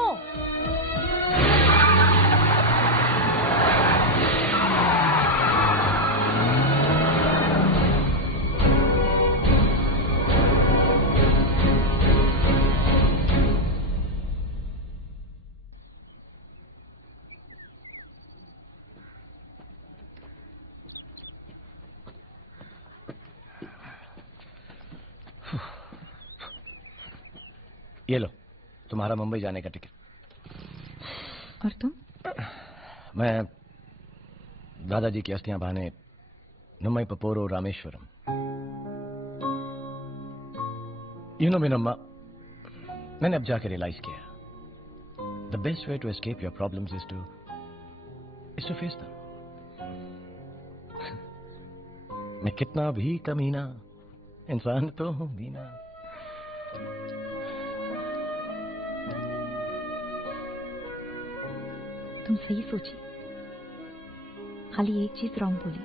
ये लो तुम्हारा मुंबई जाने का टिकट। और तुम? मैं दादाजी की अस्थियां बहाने मुंबई पपोरो रामेश्वरम। यू नो मीनम्मा, मैंने अब जाकर रियलाइज किया the best way to escape your problems is to face them. मैं कितना भी कमीना इंसान तो हूं बीना। तुम सही सोची, खाली एक चीज रॉन्ग बोली।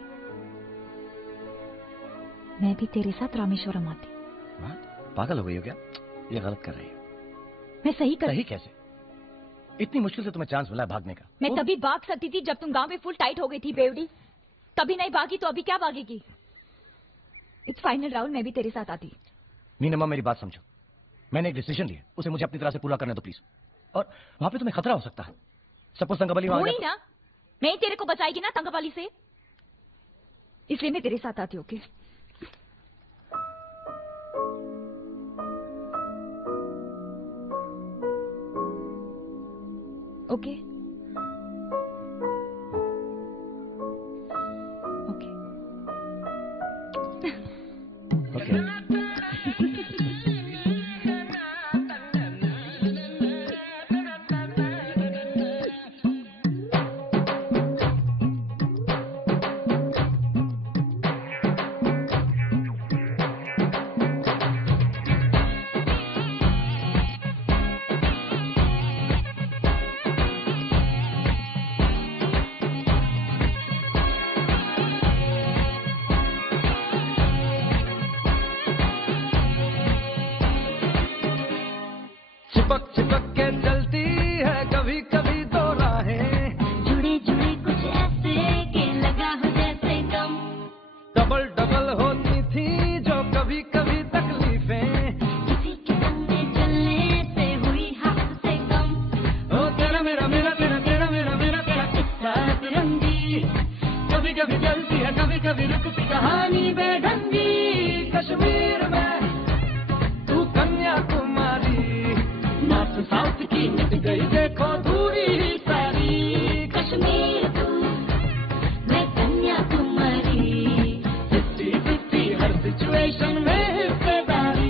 मैं भी तेरे साथ रामेश्वरम आती। पागल हो गई हो क्या? ये गलत कर रही हो। मैं सही कर। सही कैसे? इतनी मुश्किल से तुम्हें चांस मिला है भागने का। मैं तभी भाग सकती थी जब तुम गांव में फुल टाइट हो गई थी बेवड़ी। तभी नहीं भागी तो अभी क्या भागेगी? इट्स फाइनल राहुल, मैं भी तेरे साथ आती। मीनम्मा मेरी बात समझो, मैंने एक डिसीजन लिया, उसे मुझे अपनी तरह से पूरा करने दो प्लीज। और वहां पे तुम्हें खतरा हो सकता है। सपोज तंगबली वहां वही ना, नहीं तेरे को बचाएगी ना तंगबली से, इसलिए मैं तेरे साथ आती। Okay okay okay. चिपक चिपक के चलती है कभी कभी दो राहें, जुड़े जुड़े कुछ ऐसे के लगा हो जैसे गम। डबल डबल होती थी जो कभी कभी तकलीफें, किसी के संग में चलने से हुई हाथ से कम। ओ तेरा मेरा मेरा तेरा तेरा मेरा मेरा तेरा किस्सा तिरंगी, कभी कभी चलती है कभी कभी रुकती कहानी बेढंगी। कश्मीर में तू कन्याकुमारी, नॉर्थ साउथ की मिट गई देखो दूरी सारी। कश्मीर तू मैं कन्याकुमारी, 50-50 हर सिचुएशन में हिस्सेदारी।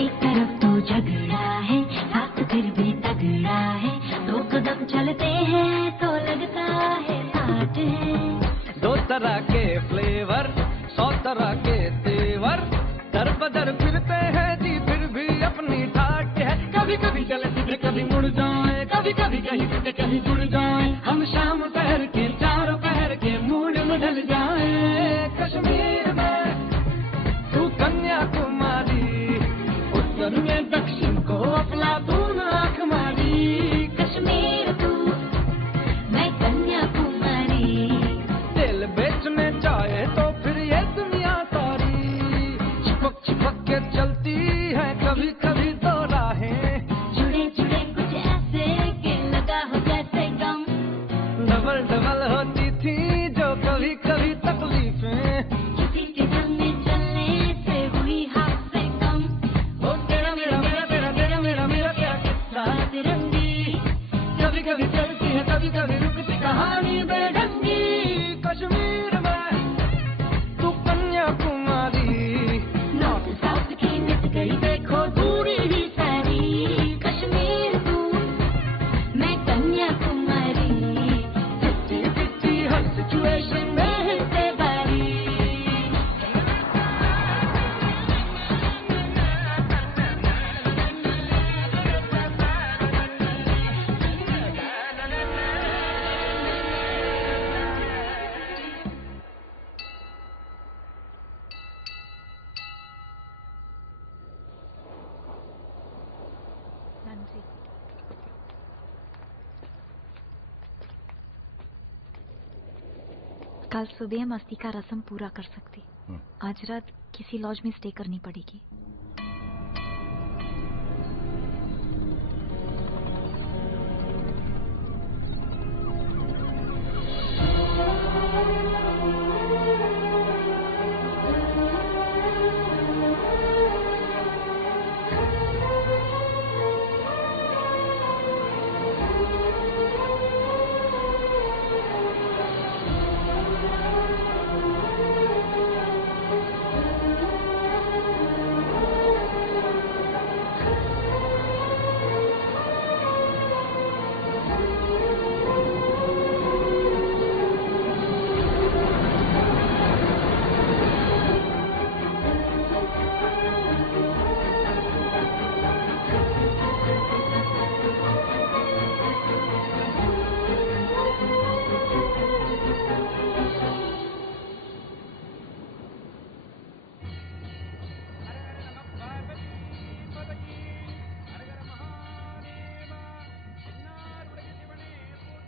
एक तरफ तो झगड़ा है साथ फिर भी तगड़ा है, दो कदम चलते हैं तो लगता है साथ है। दो तरह के फ्लेवर 100 तरह के तेवर, दर बदर फिरते हैं जी फिर भी अपनी ठाट है। कभी कभी चले सीधे कभी मुड़ जाए, कभी कभी कहीं से कहीं जुड़ जाए, हम शाम पहर के चारों पहर के मूड में ढल जाए। कश्मीर में तू कन्याकुमारी, उत्तर में दक्षिण को अपना दून आंख मारी। कश्मीर तू मैं कन्याकुमारी, दिल बेचने चाहे तो फिर ये दुनिया सारी। चिपक चिपक के चलती है कभी कभी दो राहें, जुड़े जुड़े कुछ ऐसे के लगा हो जैसे कल सुबह मस्ती का रस्म पूरा कर सकती। आज रात किसी लॉज में स्टे करनी पड़ेगी।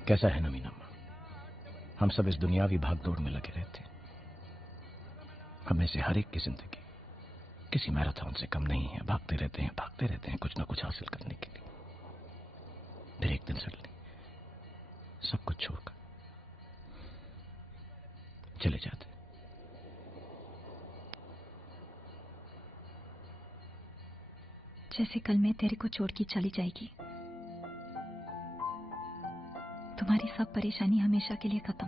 कैसा है नमीन अम्मा? हम सब इस दुनियावी भागदौड़ में लगे रहते हैं। हम में से हर एक की जिंदगी किसी मैराथन से कम नहीं है। भागते रहते हैं कुछ ना कुछ हासिल करने के लिए। फिर एक दिन सडनली सब कुछ छोड़कर चले जाते। जैसे कल मैं तेरे को छोड़ के चली जाएगी, तुम्हारी सब परेशानी हमेशा के लिए खत्म।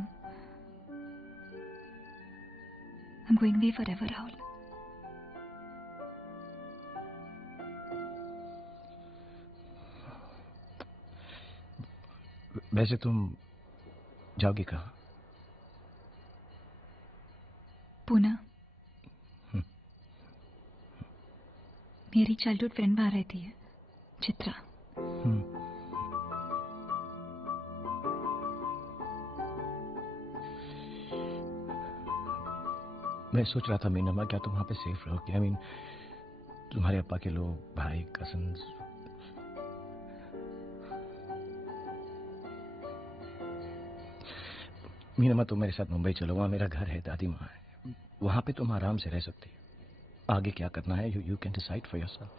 I'm going away forever, Rahul. वैसे तुम जाओगी कहाँ? पूना। मेरी चाइल्डहुड फ्रेंड वहां रहती है, चित्रा। मैं सोच रहा था मीना, क्या तुम वहां पे सेफ रहोगे? आई मीन तुम्हारे अप्पा के लोग, भाई, कजन्स। मीना, तुम मेरे साथ मुंबई चलो, वहां मेरा घर है, दादी माँ है। वहां पे तुम आराम से रह सकती हो। आगे क्या करना है you can decide for yourself.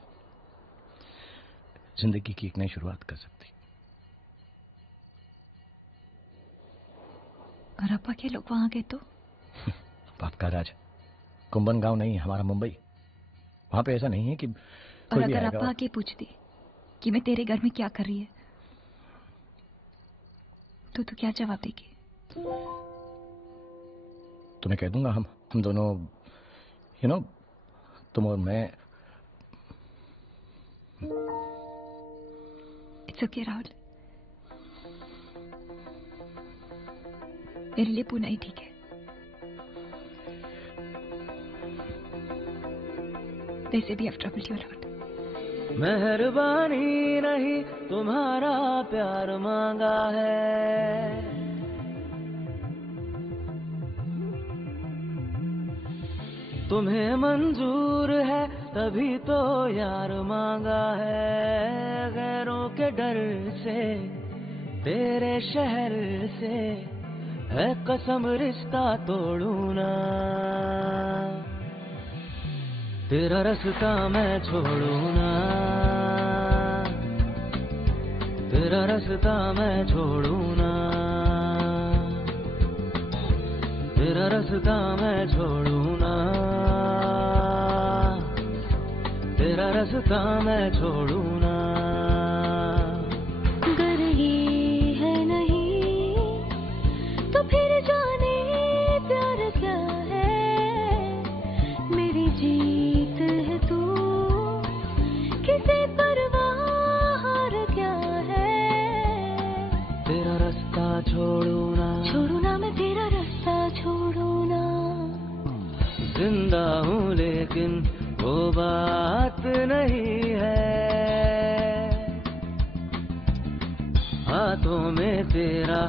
जिंदगी की एक नई शुरुआत कर सकती। और अप्पा के लोग वहां गए तो? बाप का राज, कुंभन गांव नहीं, हमारा मुंबई। वहां पे ऐसा नहीं है कि और अगर अप्पा आके पूछती कि मैं तेरे घर में क्या कर रही है, तो तू क्या जवाब देगी? तुम्हें कह दूंगा हम दोनों, तुम और मैं। इट्स ओके राहुल, मेरे लिए पूना ही ठीक है। वैसे भी I've troubled you a lot. मेहरबानी नहीं तुम्हारा प्यार मांगा है, तुम्हें मंजूर है तभी तो यार मांगा है। गैरों के डर से, तेरे शहर से है कसम रिश्ता तोड़ू ना। तेरा रास्ता मैं छोड़ू ना, तेरा रास्ता मैं छोड़ू ना, तेरा रास्ता मैं छोड़ू ना, तेरा रास्ता मैं छोड़ू ना। अगर ये है नहीं तो फिर जाने प्यार क्या है। मेरी जीत है तू, किसी परवाह हार क्या है। तेरा रास्ता छोड़ू ना, छोड़ू ना, मैं तेरा रास्ता छोड़ू ना। जिंदा हूँ लेकिन वो बात नहीं है, हाथों में तेरा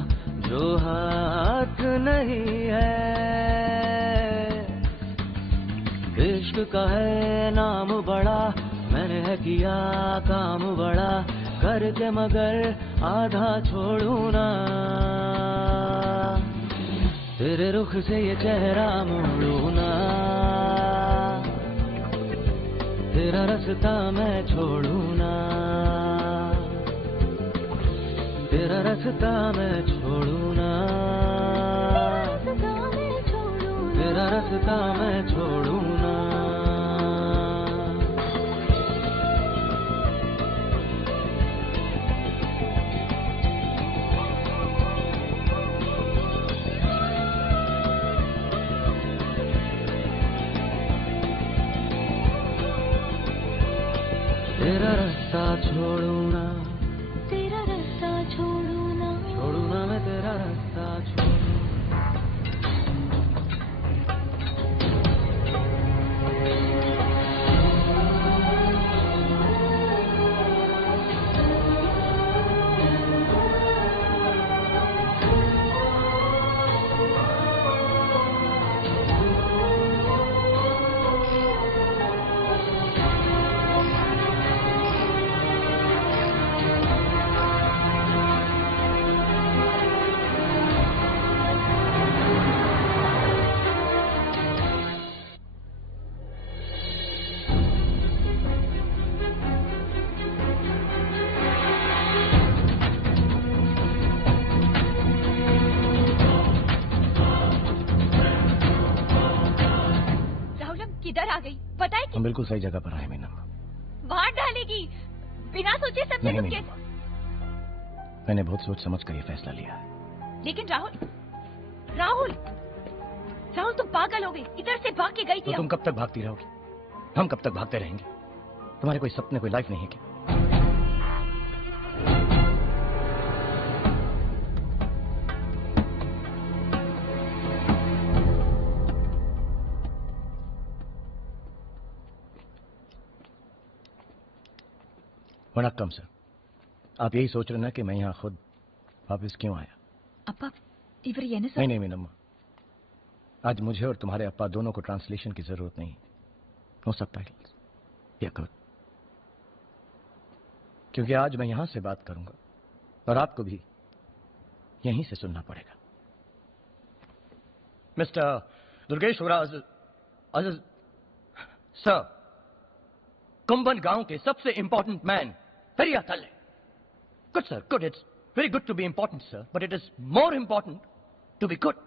जो हाथ नहीं है। इश्क का है नाम बड़ा, मैंने है किया काम बड़ा, करके मगर आधा छोड़ू ना। तेरे रुख से ये चेहरा मोड़ू ना, तेरा रास्ता मैं छोड़ू ना, तेरा रास्ता मैं छोड़ू ना, तेरा रास्ता मैं छोड़ू ना। तेरा रास्ता छोड़ू ना, तेरा रास्ता छोड़ू ना, छोड़ू ना मैं तेरा रास्ता छोड़ू। किधर आ गई बताए कि हम बिल्कुल सही जगह पर आए मीना। मार डालेगी बिना सोचे समझे नहीं तुम मीना, मैंने बहुत सोच समझ कर ये फैसला लिया है। लेकिन राहुल राहुल राहुल तुम पागल हो गए, इधर से भाग के गई थी। तो तुम कब तक भागती रहोगी? हम कब तक भागते रहेंगे? तुम्हारे कोई सपने, कोई लाइफ नहीं है क्या? वनक्कम सर, आप यही सोच रहे ना कि मैं यहाँ खुद वापस क्यों आया? अप्पा इवर येने सर। नहीं मीनम्मा, आज मुझे और तुम्हारे अप्पा दोनों को ट्रांसलेशन की जरूरत नहीं। नो सबटाइटल्स या गुड, क्योंकि आज मैं यहां से बात करूंगा और आपको भी यहीं से सुनना पड़ेगा। मिस्टर दुर्गेश्वरा सर, कुंभन गांव के सबसे इंपॉर्टेंट मैन पेरिया तले। Good sir, good, it's very good to be important sir, but it is more important to be good.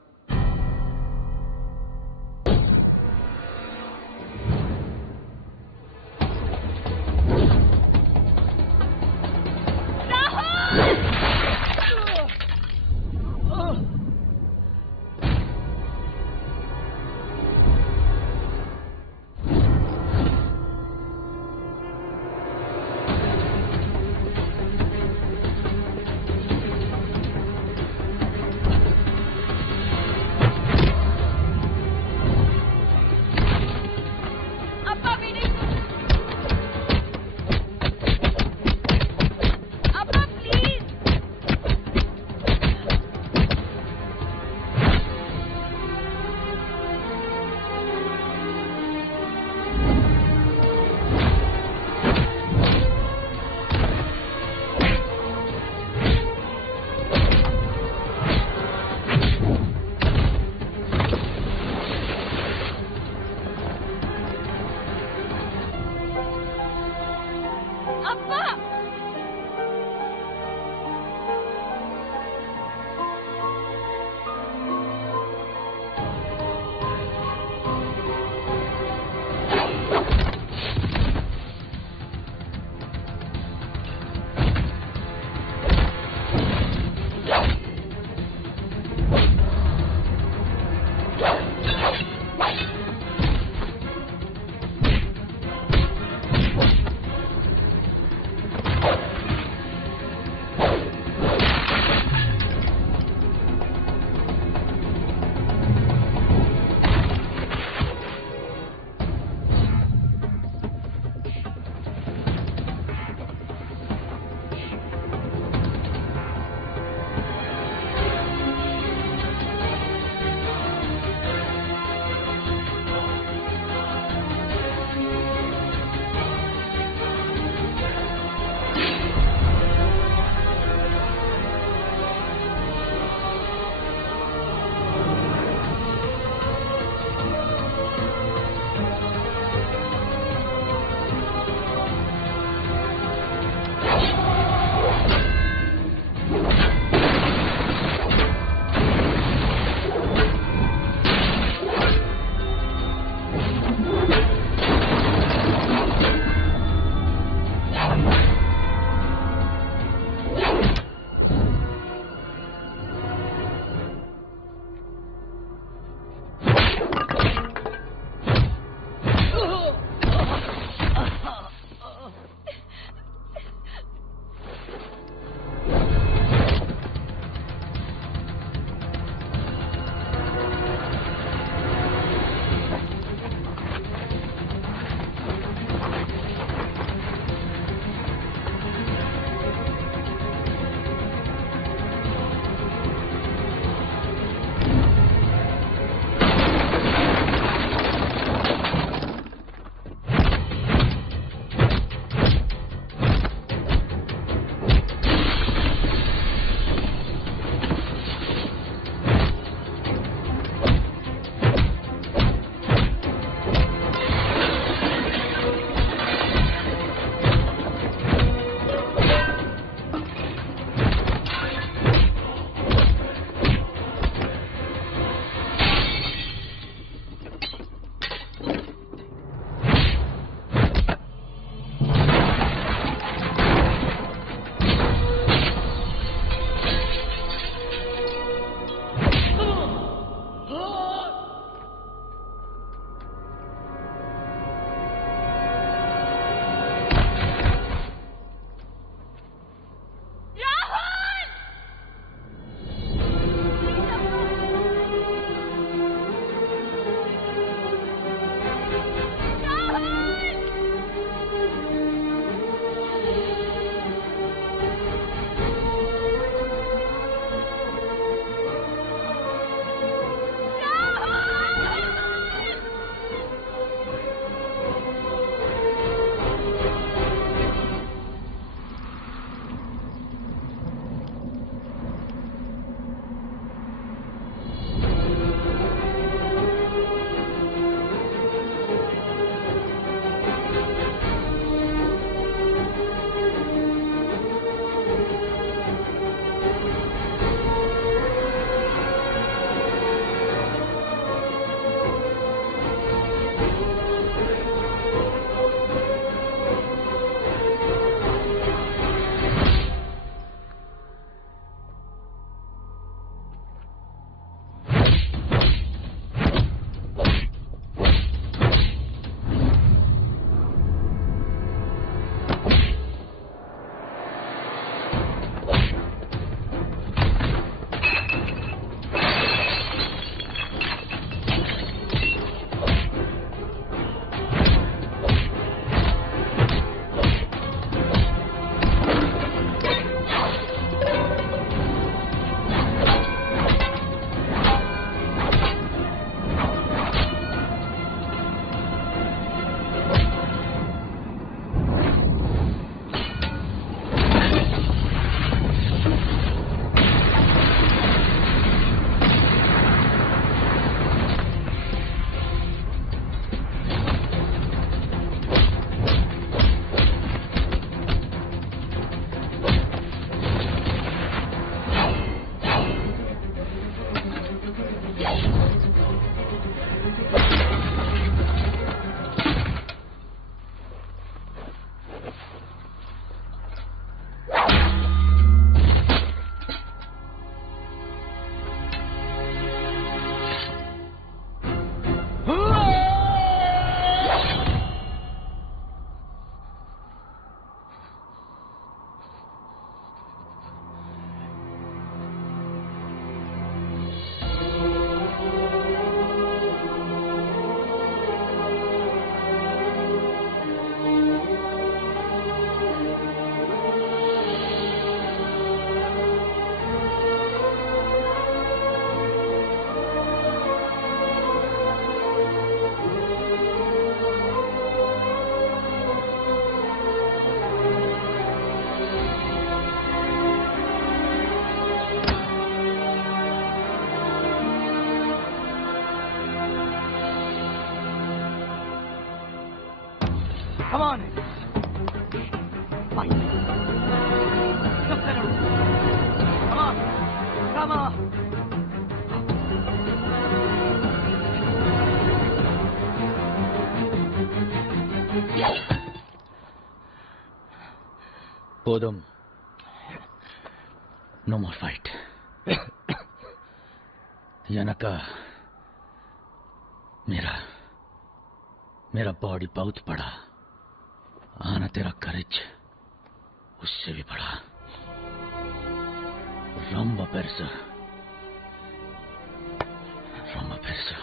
कोदम, नो मोर फाइट। यानका मेरा बॉडी बहुत बड़ा, आना तेरा करेज उससे भी बड़ा। रंबा पेरसा, रंबा पेरसा।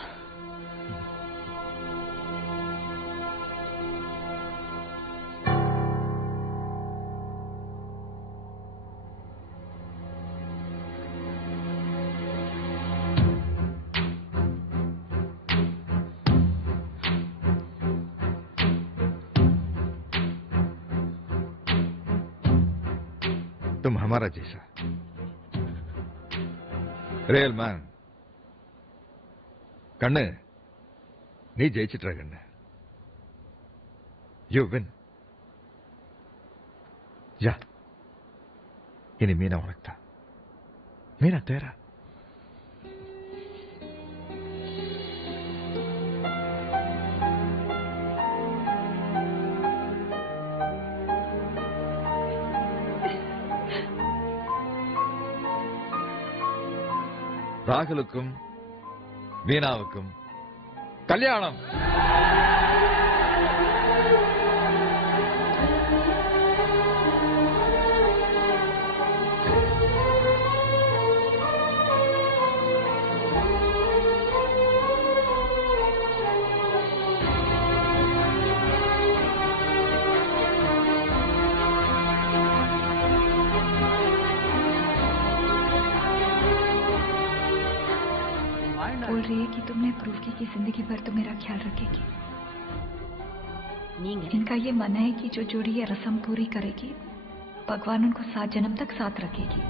तुम हमारा जैसा रियल मैन कण्णु, நீ ஜெயிச்சிட்ட கண்ணு. You win. जा, इन्हें मीना उड़कता, मीना तेरा. ராகுலுக்கும் வீணாவுக்கும் கல்யாணம். बोल रही है कि तुमने प्रूव की कि जिंदगी भर तो मेरा ख्याल रखेगी। इनका ये मानना है कि जो जोड़ी ये रस्म पूरी करेगी, भगवान उनको 7 जन्म तक साथ रखेगी।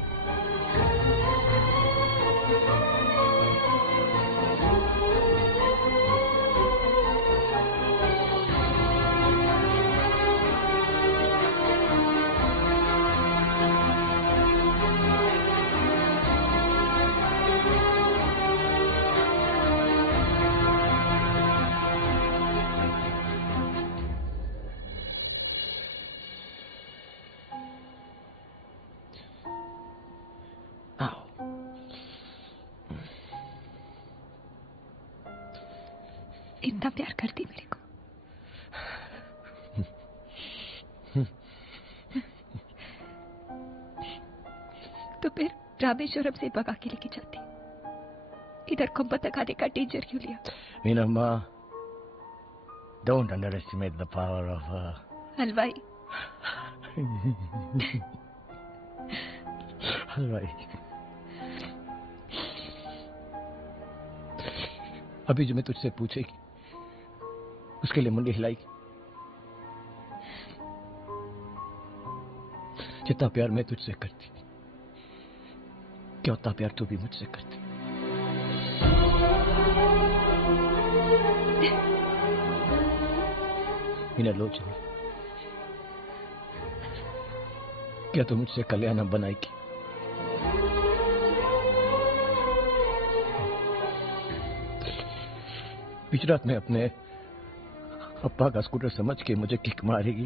इतना प्यार करती मेरे को। तो फिर रामेश्वरम से भगा के लेके जाती, इधर कुंभ तक आने का डेंजर क्यों लिया? मीनम्मा, don't underestimate the power of हलवाई। हलवाई। अभी जो मैं तुझसे पूछेगी उसके लिए मुंडी हिलाएगी। जितना प्यार मैं तुझसे करती, क्या उतना प्यार तू भी मुझसे करती। मीना लोचनी, क्या तू मुझसे कल्याण बनाएगी? बीच रात में अपने अप्पा का स्कूटर समझ के मुझे किक मारेगी।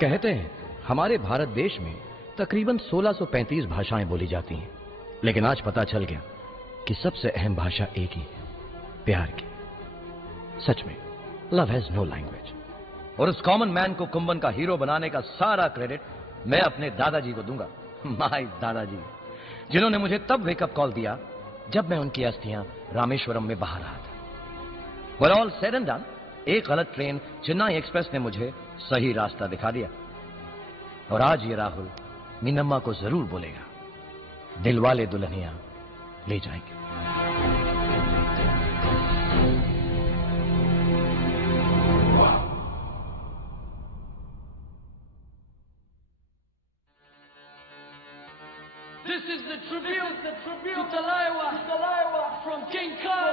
कहते हैं हमारे भारत देश में तकरीबन 1635 भाषाएं बोली जाती हैं, लेकिन आज पता चल गया कि सबसे अहम भाषा एक ही है, प्यार की। सच में लव हैज नो लैंग्वेज। और उस कॉमन मैन को कुंभन का हीरो बनाने का सारा क्रेडिट मैं अपने दादाजी को दूंगा। माय दादाजी, जिन्होंने मुझे तब वेकअप कॉल दिया जब मैं उनकी अस्थियां रामेश्वरम में बहा रहा था। Well all said and done, एक गलत ट्रेन चेन्नई एक्सप्रेस ने मुझे सही रास्ता दिखा दिया। और आज ये राहुल मीनम्मा को जरूर बोलेगा, दिलवाले दुल्हनिया ले जाएंगे। This is the tribute to Talaiwa from King Kong.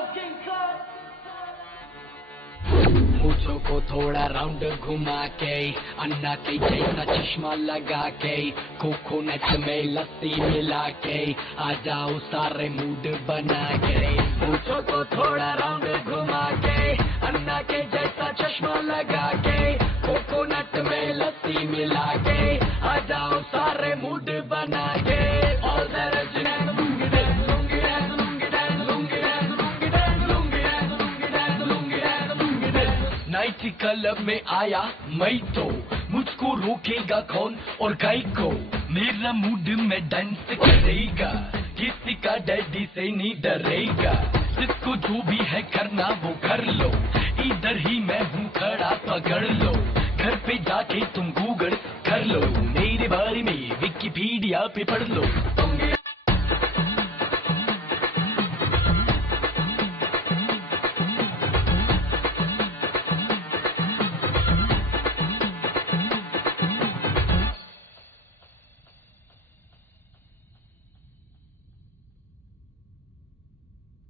मूछों को थोड़ा राउंड घुमा के, अन्ना के जैसा चश्मा लगा के, कोकोनट में लस्सी मिला के, आ जाओ सारे मूड बना के। मूछों को थोड़ा राउंड घुमा के, अन्ना के जैसा चश्मा लगा के, कोकोनट में लस्सी मिला के, आ जाओ सारे मूड बना के। All that original lungi dance, lungi dance, lungi dance, lungi dance, lungi dance, lungi dance, lungi dance, lungi dance, lungi dance। Night club में आया मैं तो, मुझको रोकेगा कौन और काई को, मेरा मूड में डांस करेगा, किसी का डैडी से नहीं डरेगा, जिसको जो भी है करना वो कर लो, इधर ही मैं हूँ खड़ा पकड़ लो, घर पे जाके तुम गूगल कर लो, मेरे बारे में विकिपीडिया पे पढ़ लो।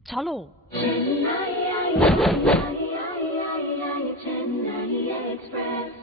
चलो Chennai Express